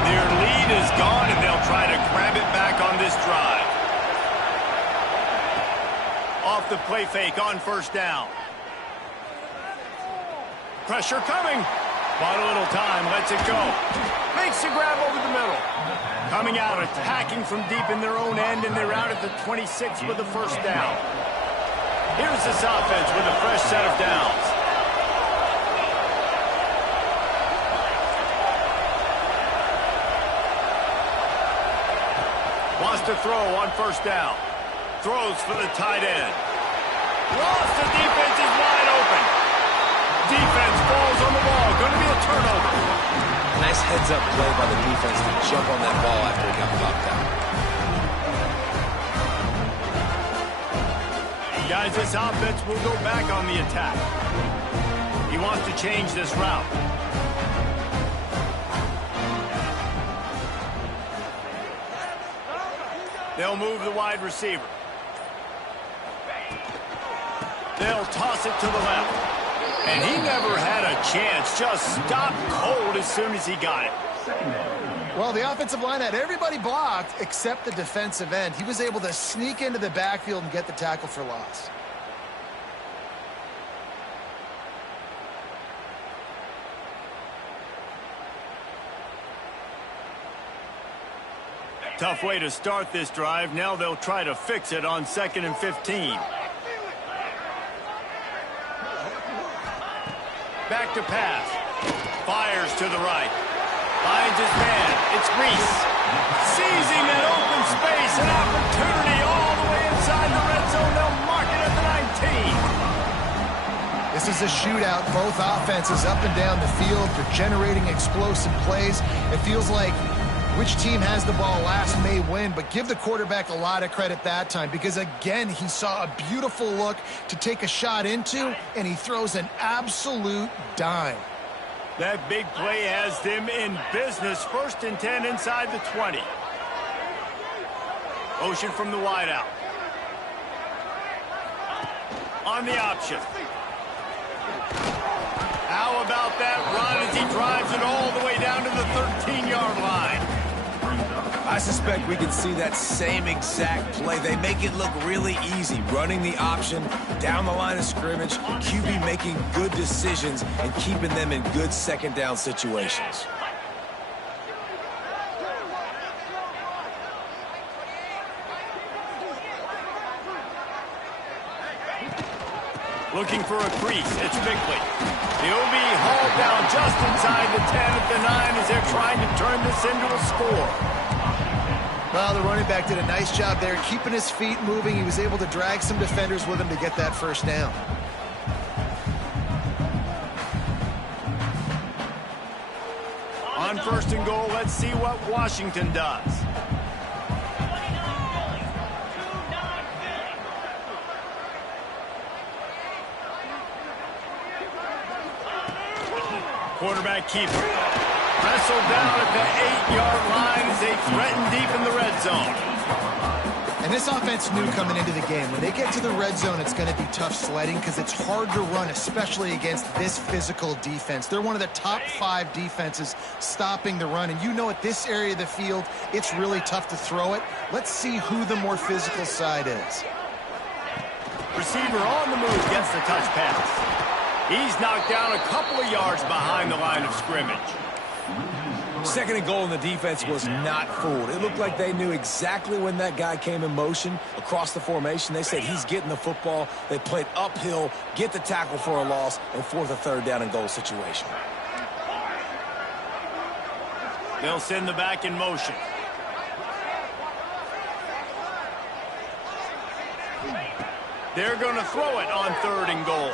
Their lead is gone, and they'll try to grab it back on this drive. Off the play fake on first down. Pressure coming. Bought a little time, lets it go. Makes the grab over the middle. Coming out, attacking from deep in their own end, and they're out at the 26 with the first down. Here's this offense with a fresh set of downs. Wants to throw on first down. Throws for the tight end. Lost, the defense is wide open. Defense falls on the ball. Going to be a turnover. Nice heads-up play by the defense to jump on that ball after it got popped out. Guys, this offense will go back on the attack. He wants to change this route. They'll move the wide receiver. They'll toss it to the left. And he never had a chance. Just stopped cold as soon as he got it. Well, the offensive line had everybody blocked except the defensive end. He was able to sneak into the backfield and get the tackle for loss. Tough way to start this drive. Now they'll try to fix it on 2nd and 15. Back to pass. Fires to the right. Finds his man. It's Reese. Seizing that open space. An opportunity all the way inside the red zone. They'll mark it at the 19. This is a shootout. Both offenses up and down the field. They're generating explosive plays. It feels like which team has the ball last may win, but give the quarterback a lot of credit that time because, again, he saw a beautiful look to take a shot into, and he throws an absolute dime. That big play has them in business. 1st and 10 inside the 20. Motion from the wideout. On the option. How about that run as he drives it all the way down to the 13-yard line? I suspect we can see that same exact play. They make it look really easy, running the option down the line of scrimmage, QB making good decisions and keeping them in good 2nd down situations. Looking for a crease. It's Bickley. He'll be hauled down just inside the 10 at the 9 as they're trying to turn this into a score. Well, the running back did a nice job there, keeping his feet moving. He was able to drag some defenders with him to get that 1st down. On 1st and goal, let's see what Washington does. Quarterback keeper. Wrestled down at the 8-yard line as they threaten deep in the red zone. And this offense knew coming into the game, when they get to the red zone, it's going to be tough sledding because it's hard to run, especially against this physical defense. They're one of the top 5 defenses stopping the run. And you know at this area of the field, it's really tough to throw it. Let's see who the more physical side is. Receiver on the move gets the touch pass. He's knocked down a couple of yards behind the line of scrimmage. 2nd and goal, and the defense was not fooled. It looked like they knew exactly when that guy came in motion across the formation. They said he's getting the football. They played uphill, get the tackle for a loss, and 4th or 3rd down and goal situation. They'll send the back in motion. They're going to throw it on 3rd and goal.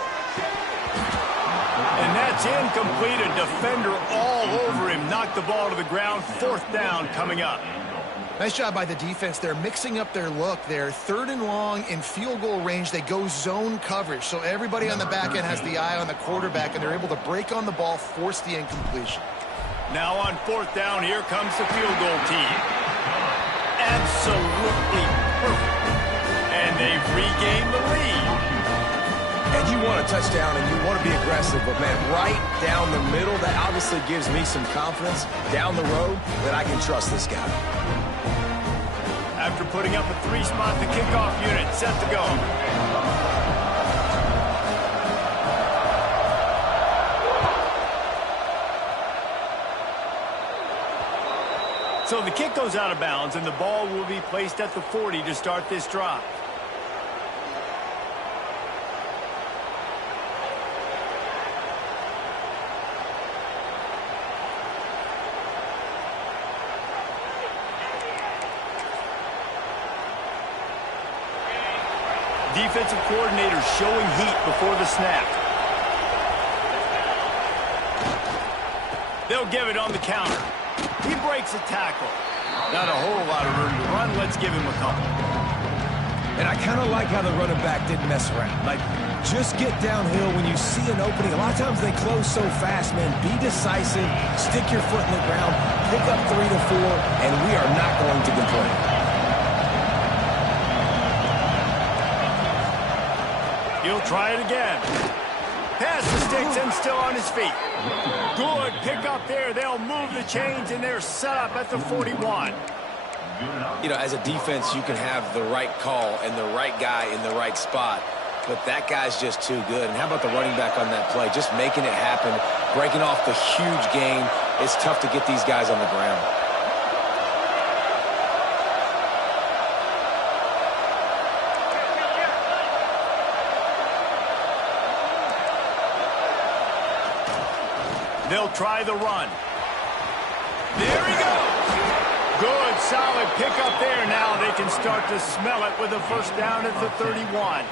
And that's incomplete. A defender all over him. Knocked the ball to the ground. 4th down coming up. Nice job by the defense. They're mixing up their look. They're 3rd and long in field goal range. They go zone coverage. So everybody on the back end has the eye on the quarterback, and they're able to break on the ball, force the incompletion. Now on 4th down, here comes the field goal team. Absolutely perfect. And they've regained the lead. And you want a touchdown and you want to be aggressive, but, man, right down the middle, that obviously gives me some confidence down the road that I can trust this guy. After putting up a 3-spot, the kickoff unit set to go. So the kick goes out of bounds, and the ball will be placed at the 40 to start this drive. Defensive coordinator showing heat before the snap. They'll give it on the counter. He breaks a tackle. Not a whole lot of room to run. Let's give him a couple. And I kind of like how the running back didn't mess around. Like, just get downhill when you see an opening. A lot of times they close so fast, man. Be decisive, stick your foot in the ground, pick up 3 to 4, and we are not going to complain. He'll try it again. Pass the sticks and still on his feet. Good pick up there. They'll move the chains, and they're set up at the 41. You know, as a defense, you can have the right call and the right guy in the right spot, but that guy's just too good. And how about the running back on that play? Just making it happen, breaking off the huge gain. It's tough to get these guys on the ground. They'll try the run. There he goes. Good, solid pickup there. Now they can start to smell it with a first down at the 31.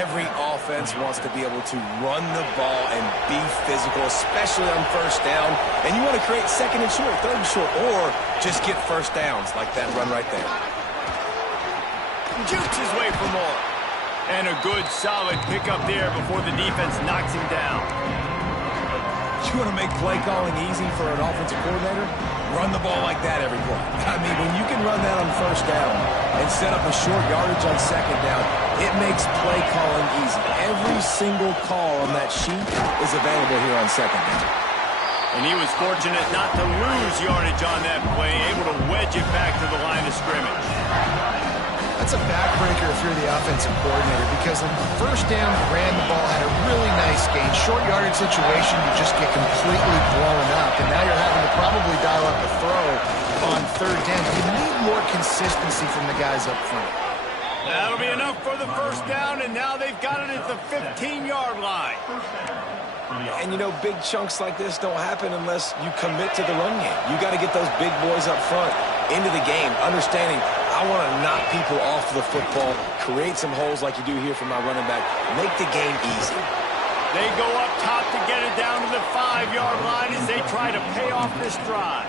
Every offense wants to be able to run the ball and be physical, especially on first down. And you want to create second and short, third and short, or just get first downs like that run right there. Jukes his way for more. And a good, solid pickup there before the defense knocks him down. You want to make play calling easy for an offensive coordinator? Run the ball like that every play. I mean, when you can run that on first down and set up a short yardage on second down, it makes play calling easy. Every single call on that sheet is available here on second down. And he was fortunate not to lose yardage on that play, able to wedge it back to the line of scrimmage. That's a backbreaker if you're the offensive coordinator, because on first down, you ran the ball, had a really nice gain. Short yardage situation, you just get completely blown up, and now you're having to probably dial up the throw on third down. You need more consistency from the guys up front. That'll be enough for the first down, and now they've got it at the 15-yard line. And, you know, big chunks like this don't happen unless you commit to the run game. You got to get those big boys up front into the game, understanding I want to knock people off the football, create some holes like you do here for my running back, make the game easy. They go up top to get it down to the 5-yard line as they try to pay off this drive.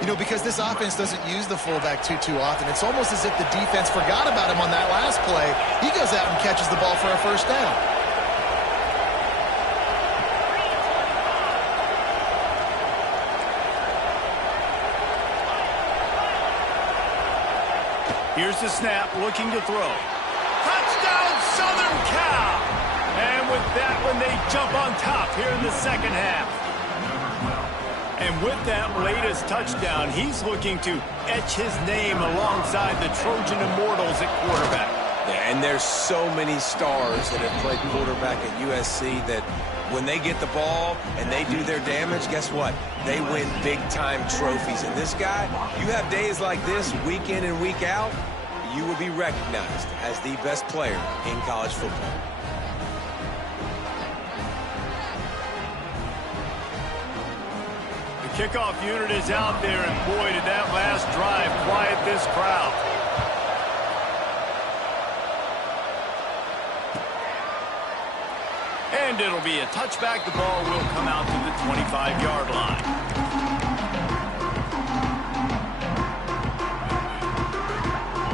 You know, because this offense doesn't use the fullback too often, it's almost as if the defense forgot about him on that last play. He goes out and catches the ball for a first down. Here's the snap, looking to throw. Touchdown, Southern Cal! And with that one, they jump on top here in the second half. And with that latest touchdown, he's looking to etch his name alongside the Trojan Immortals at quarterback. Yeah, and there's so many stars that have played quarterback at USC that when they get the ball and they do their damage, guess what? They win big-time trophies. And this guy, you have days like this, week in and week out, you will be recognized as the best player in college football. The kickoff unit is out there, and boy, did that last drive quiet this crowd. And it'll be a touchback. The ball will come out to the 25-yard line.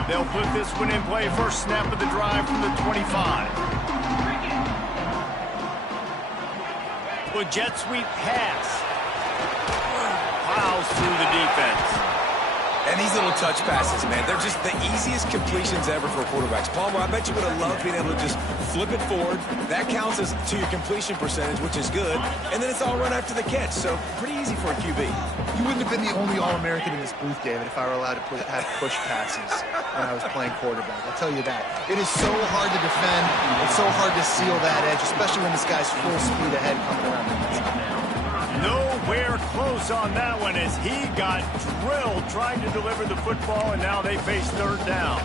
They'll put this one in play. First snap of the drive from the 25. With jet sweep pass. Plows through the defense. And these little touch passes, man, they're just the easiest completions ever for quarterbacks. Palmer, I bet you would have loved being able to just flip it forward. That counts as to your completion percentage, which is good. And then it's all run after the catch, so pretty easy for a QB. You wouldn't have been the only All-American in this booth, David, if I were allowed to have push passes when I was playing quarterback. I'll tell you that. It is so hard to defend. It's so hard to seal that edge, especially when this guy's full speed ahead coming around the inside. Nowhere close on that one as he got drilled trying to deliver the football, and now they face third down.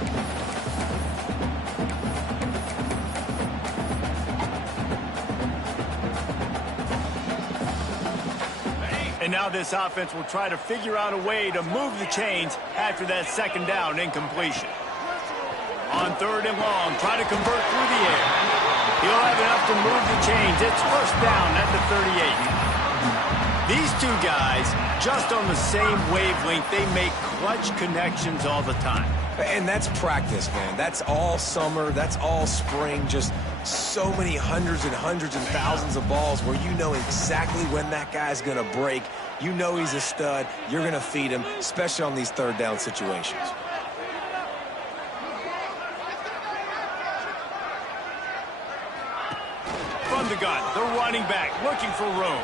And now this offense will try to figure out a way to move the chains after that second down incompletion. On third and long, try to convert through the air. He'll have enough to move the chains. It's first down at the 38. These two guys just on the same wavelength. They make clutch connections all the time. And that's practice, man. That's all summer. That's all spring. Just so many hundreds and thousands of balls where you know exactly when that guy's going to break. You know he's a stud. You're going to feed him, especially on these third down situations. From the gun, the running back looking for room.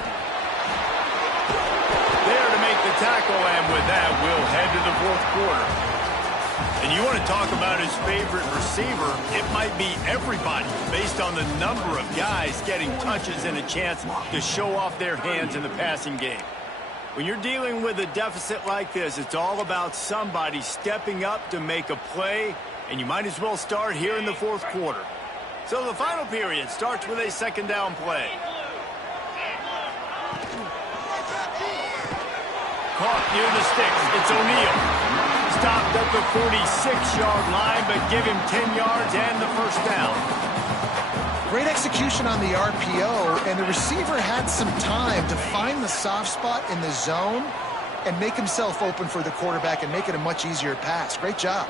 There to make the tackle, and with that, we'll head to the fourth quarter. And you want to talk about his favorite receiver, it might be everybody based on the number of guys getting touches and a chance to show off their hands in the passing game. When you're dealing with a deficit like this, it's all about somebody stepping up to make a play, and you might as well start here in the fourth quarter. So the final period starts with a second down play. Caught near the sticks. It's O'Neal. Stopped at the 46-yard line, but give him 10 yards and the first down. Great execution on the RPO, and the receiver had some time to find the soft spot in the zone and make himself open for the quarterback and make it a much easier pass. Great job.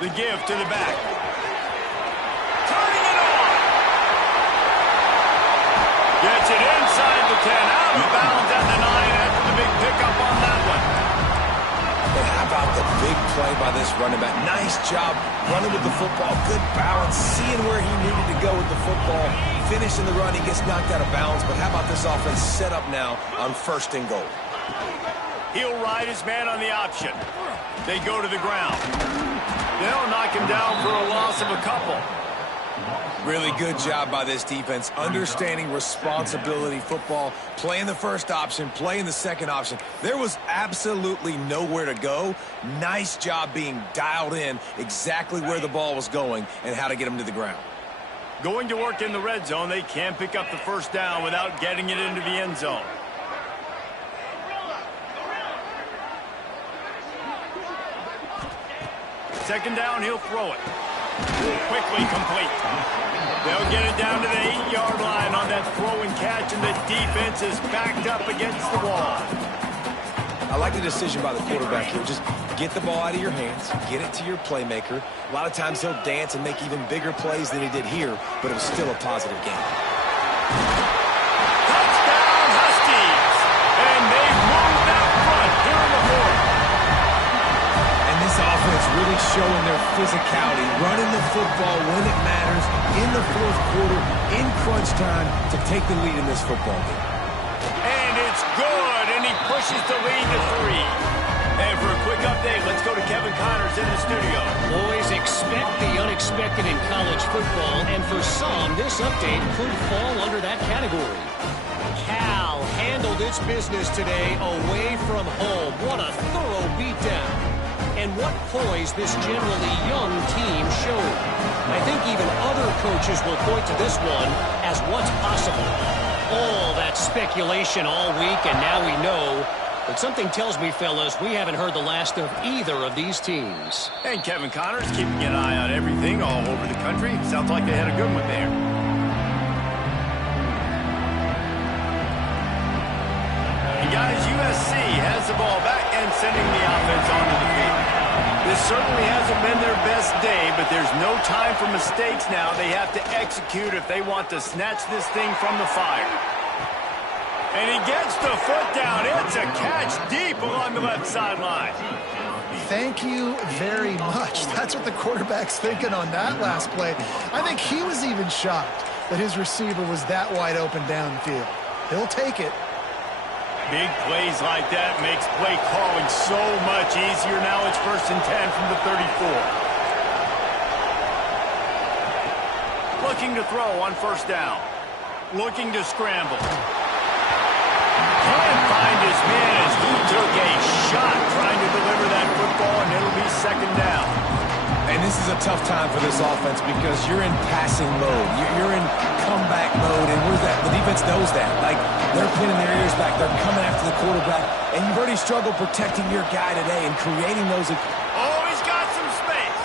The give to the back. Turning it on. Gets it inside the 10. Out of bounds at the 9 after the big pickup on that one. And how about the big play by this running back? Nice job running with the football. Good balance. Seeing where he needed to go with the football. Finishing the run. He gets knocked out of bounds. But how about this offense set up now on first and goal? He'll ride his man on the option. They go to the ground. They'll knock him down for a loss of a couple. Really good job by this defense, understanding responsibility football, playing the first option, playing the second option. There was absolutely nowhere to go. Nice job being dialed in exactly where the ball was going and how to get him to the ground. Going to work in the red zone, they can't pick up the first down without getting it into the end zone. Second down, he'll throw it. Quickly complete. They'll get it down to the 8-yard line on that throw and catch, and the defense is backed up against the wall. I like the decision by the quarterback here. Just get the ball out of your hands, get it to your playmaker. A lot of times he'll dance and make even bigger plays than he did here, but it was still a positive game. Touchdown, Huskies! And they've moved out front here in the fourth. This offense really showing their physicality, running the football when it matters, in the fourth quarter, in crunch time, to take the lead in this football game. And it's good, and he pushes the lead to 3. And for a quick update, let's go to Kevin Connors in the studio. Boys, expect the unexpected in college football, and for some, this update could fall under that category. Cal handled its business today away from home. What a thorough beatdown. And what poise this generally young team showed. I think even other coaches will point to this one as what's possible. All that speculation all week, and now we know. But something tells me, fellas, we haven't heard the last of either of these teams. And Kevin Connors keeping an eye on everything all over the country. Sounds like they had a good one there. And guys, USC has the ball back and sending the offense onto the field. This certainly hasn't been their best day, but there's no time for mistakes now. They have to execute if they want to snatch this thing from the fire. And he gets the foot down. It's a catch deep along the left sideline. Thank you very much. That's what the quarterback's thinking on that last play. I think he was even shocked that his receiver was that wide open downfield. He'll take it. Big plays like that makes play calling so much easier. Now it's 1st and 10 from the 34. Looking to throw on first down. Looking to scramble. Can't find his man as he took a shot trying to deliver that football, and it'll be second down. And this is a tough time for this offense because you're in passing mode. You're in comeback mode, and the defense knows that. Like, they're pinning their ears back. They're coming after the quarterback, and you've already struggled protecting your guy today and creating those. Oh, he's got some space.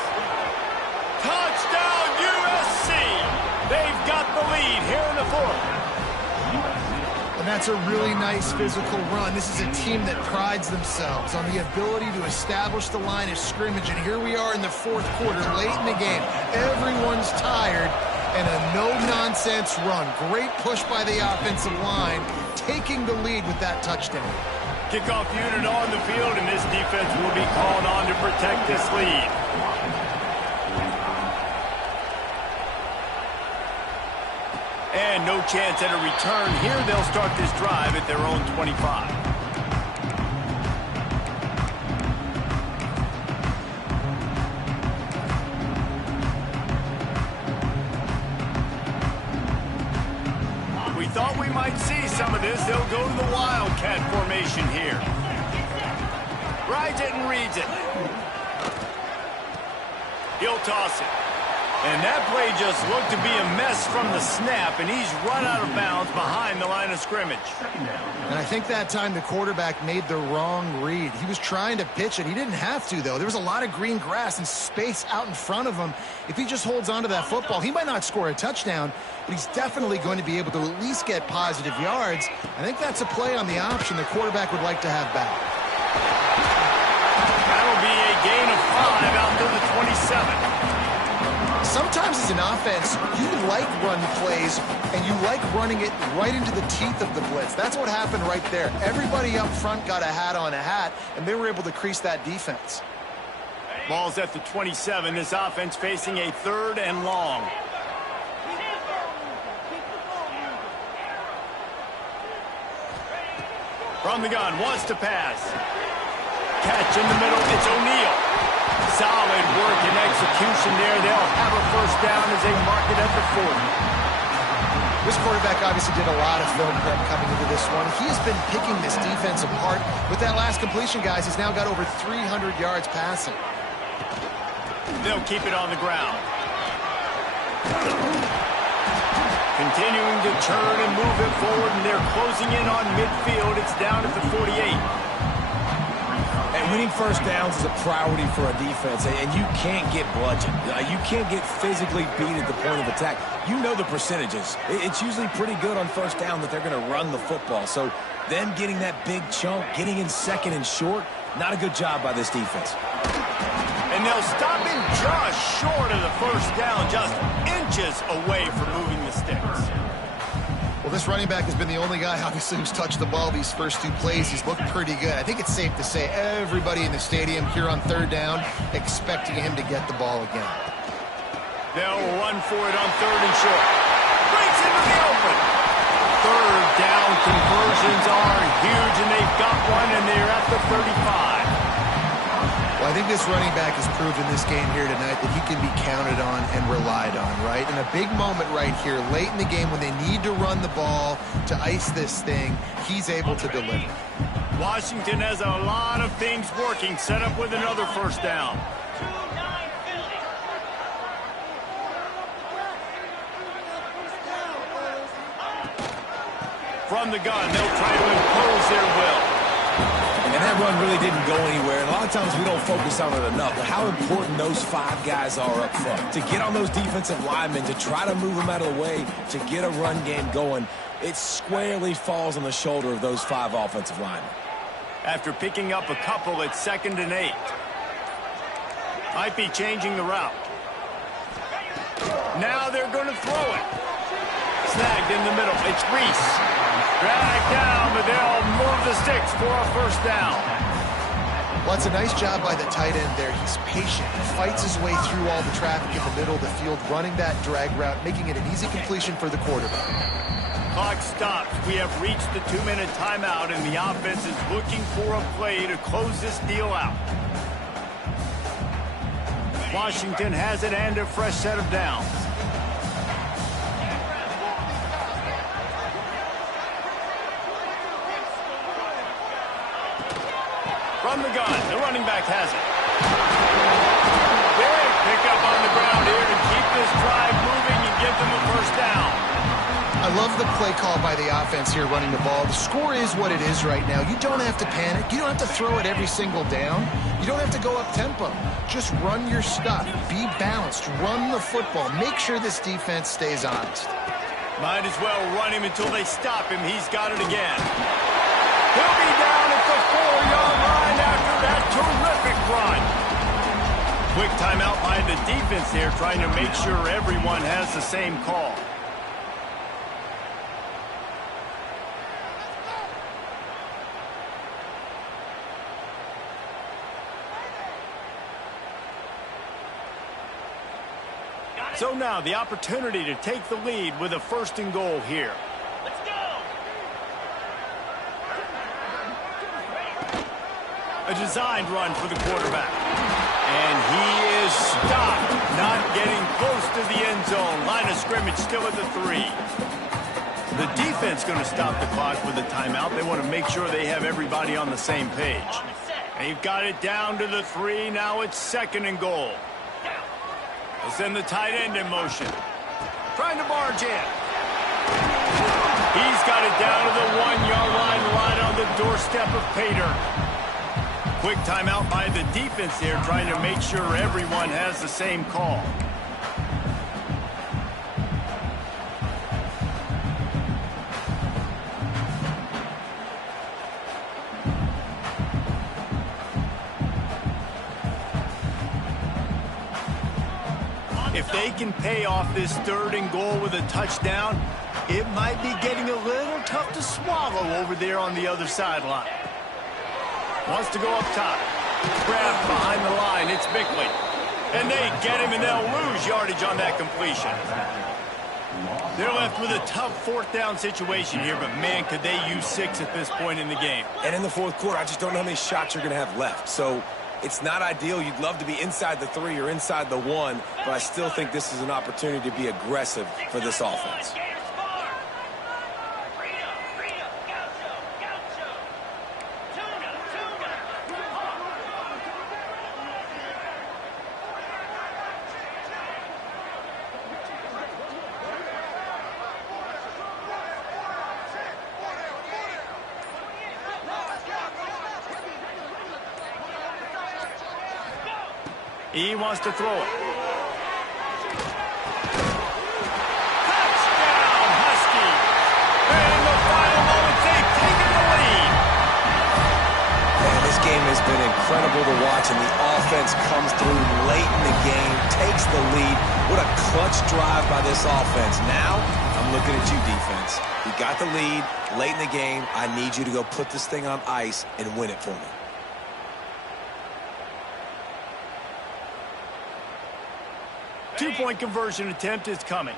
Touchdown, USC. They've got the lead here in the fourth. And that's a really nice physical run. This is a team that prides themselves on the ability to establish the line of scrimmage. And here we are in the fourth quarter, late in the game. Everyone's tired, and a no-nonsense run. Great push by the offensive line, taking the lead with that touchdown. Kickoff unit on the field, and this defense will be called on to protect this lead. And no chance at a return here. They'll start this drive at their own 25. We thought we might see some of this. They'll go to the Wildcat formation here. Rides it and reads it. He'll toss it. And that play just looked to be a mess from the snap, and he's run out of bounds behind the line of scrimmage. And I think that time the quarterback made the wrong read. He was trying to pitch it. He didn't have to, though. There was a lot of green grass and space out in front of him. If he just holds on to that football, he might not score a touchdown, but he's definitely going to be able to at least get positive yards. I think that's a play on the option the quarterback would like to have back. That'll be a gain of 5 out to the 27. Sometimes as an offense, you like run plays, and you like running it right into the teeth of the blitz. That's what happened right there. Everybody up front got a hat on a hat, and they were able to crease that defense. Ball's at the 27. This offense facing a 3rd and long. From the gun, wants to pass. Catch in the middle, it's O'Neal. Solid work and execution there. They'll have a first down as they mark it at the 40. This quarterback obviously did a lot of film prep coming into this one. He has been picking this defense apart. With that last completion, guys, he's now got over 300 yards passing. They'll keep it on the ground. Continuing to turn and move it forward, and they're closing in on midfield. It's down at the 48. And winning first downs is a priority for a defense, and you can't get bludgeoned. You can't get physically beat at the point of attack. You know the percentages. It's usually pretty good on first down that they're going to run the football. So them getting that big chunk, getting in second and short, not a good job by this defense. And they'll stop him just short of the first down, just inches away from moving the sticks. Well, this running back has been the only guy, obviously, who's touched the ball these first 2 plays. He's looked pretty good. I think it's safe to say everybody in the stadium here on 3rd down expecting him to get the ball again. They'll run for it on 3rd and short. Breaks into the open. 3rd down conversions are huge, and they've got one, and they're at the 35. Well, I think this running back has proved in this game here tonight that he can be counted on and relied on, right? In a big moment right here, late in the game when they need to run the ball to ice this thing, he's able to deliver. Washington has a lot of things working, set up with another first down. From the gun, they'll try to impose their will. And that run really didn't go anywhere. And a lot of times we don't focus on it enough. But how important those 5 guys are up front. To get on those defensive linemen, to try to move them out of the way, to get a run game going, it squarely falls on the shoulder of those 5 offensive linemen. After picking up a couple at 2nd and 8. Might be changing the route. Now they're going to throw it. Snagged in the middle. It's Reese. Dragged down, but they'll move the sticks for a first down. Well, it's a nice job by the tight end there. He's patient. He fights his way through all the traffic in the middle of the field, running that drag route, making it an easy completion for the quarterback. Clock stops. We have reached the 2-minute timeout, and the offense is looking for a play to close this deal out. Washington has it and a fresh set of downs. From the gun, the running back has it. Big pickup on the ground here to keep this drive moving and give them a first down. I love the play call by the offense here running the ball. The score is what it is right now. You don't have to panic. You don't have to throw it every single down. You don't have to go up tempo. Just run your stuff. Be balanced. Run the football. Make sure this defense stays honest. Might as well run him until they stop him. He's got it again. He'll be down at the 4-yard line after that terrific run. Quick timeout by the defense there, trying to make sure everyone has the same call. So now the opportunity to take the lead with a 1st and goal here. Let's go. A designed run for the quarterback. And he is stopped, not getting close to the end zone. Line of scrimmage still at the 3. The defense going to stop the clock with a timeout. They want to make sure they have everybody on the same page. They've got it down to the 3. Now it's 2nd and goal. They'll send the tight end in motion. Trying to barge in. He's got it down to the 1-yard line, right on the doorstep of Pater. Quick timeout by the defense here, trying to make sure everyone has the same call. If they can pay off this 3rd and goal with a touchdown, it might be getting a little tough to swallow over there on the other sideline. Wants to go up top. Grabbed behind the line. It's Bickley. And they get him, and they'll lose yardage on that completion. They're left with a tough 4th down situation here, but, man, could they use 6 at this point in the game. And in the 4th quarter, I just don't know how many shots you're going to have left. So it's not ideal. You'd love to be inside the 3 or inside the 1, but I still think this is an opportunity to be aggressive for this offense. He wants to throw it. Touchdown, Husky! And the final moments, they've taken the lead. Man, this game has been incredible to watch, and the offense comes through late in the game, takes the lead. What a clutch drive by this offense. Now, I'm looking at you, defense. You got the lead late in the game. I need you to go put this thing on ice and win it for me. Two-point conversion attempt is coming.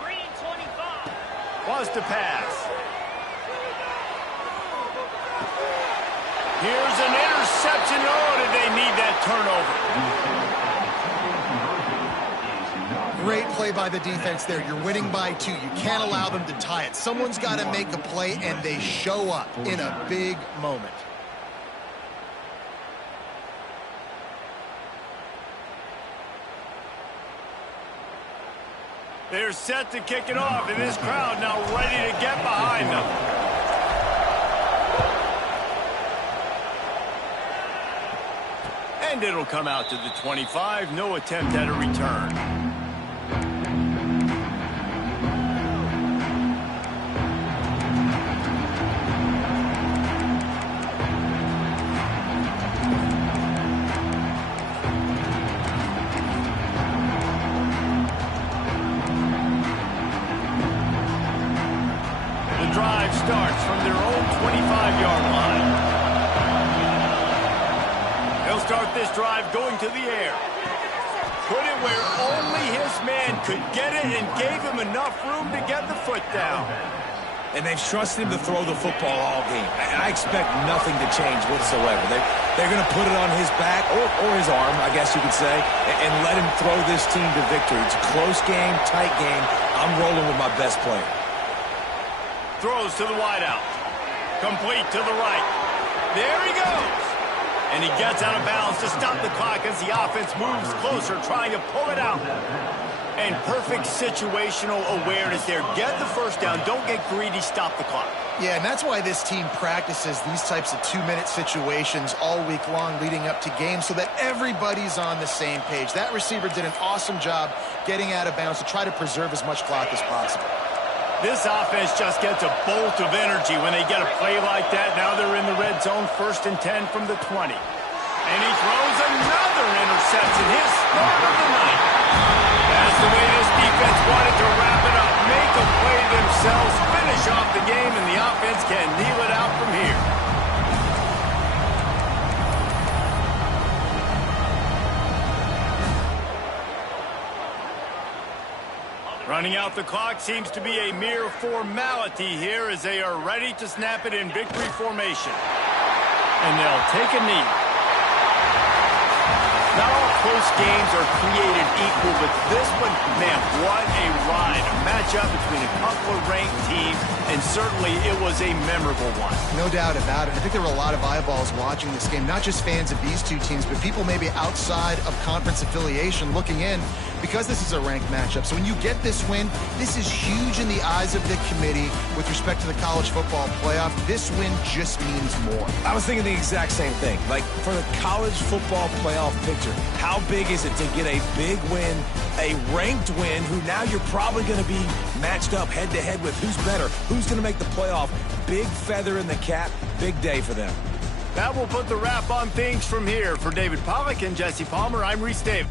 Green 25. Wants to pass. Here's an interception. Oh, did they need that turnover? Great play by the defense there. You're winning by 2. You can't allow them to tie it. Someone's got to make a play, and they show up in a big moment. They're set to kick it off, and this crowd now ready to get behind them. And it'll come out to the 25. No attempt at a return. Drive starts from their own 25-yard line. They'll start this drive going to the air. Put it where only his man could get it and gave him enough room to get the foot down. And they've trusted him to throw the football all game. And I expect nothing to change whatsoever. They're going to put it on his back, or his arm, I guess you could say, and let him throw this team to victory. It's a close game, tight game. I'm rolling with my best player. Throws to the wideout. Complete to the right. There he goes. And he gets out of bounds to stop the clock as the offense moves closer, trying to pull it out. And perfect situational awareness there. Get the first down. Don't get greedy. Stop the clock. Yeah, and that's why this team practices these types of 2-minute situations all week long leading up to games so that everybody's on the same page. That receiver did an awesome job getting out of bounds to try to preserve as much clock as possible. This offense just gets a bolt of energy when they get a play like that. Now they're in the red zone, 1st and 10 from the 20. And he throws another interception, his third of the night. That's the way this defense wanted to wrap it up. Make a play themselves, finish off the game, and the offense can kneel it out from here. Running out the clock seems to be a mere formality here as they are ready to snap it in victory formation. And they'll take a knee. Not all close games are created equal, but this one, man, what a ride. A matchup between a couple of ranked teams, and certainly it was a memorable one. No doubt about it. I think there were a lot of eyeballs watching this game, not just fans of these two teams, but people maybe outside of conference affiliation looking in because this is a ranked matchup. So when you get this win, this is huge in the eyes of the committee with respect to the college football playoff. This win just means more. I was thinking the exact same thing. Like, for the college football playoff picture, how big is it to get a big win, a ranked win, who now you're probably going to be matched up head-to-head with who's better, who's going to make the playoff. Big feather in the cap, big day for them. That will put the wrap on things from here. For David Pollack and Jesse Palmer, I'm Reese Davis.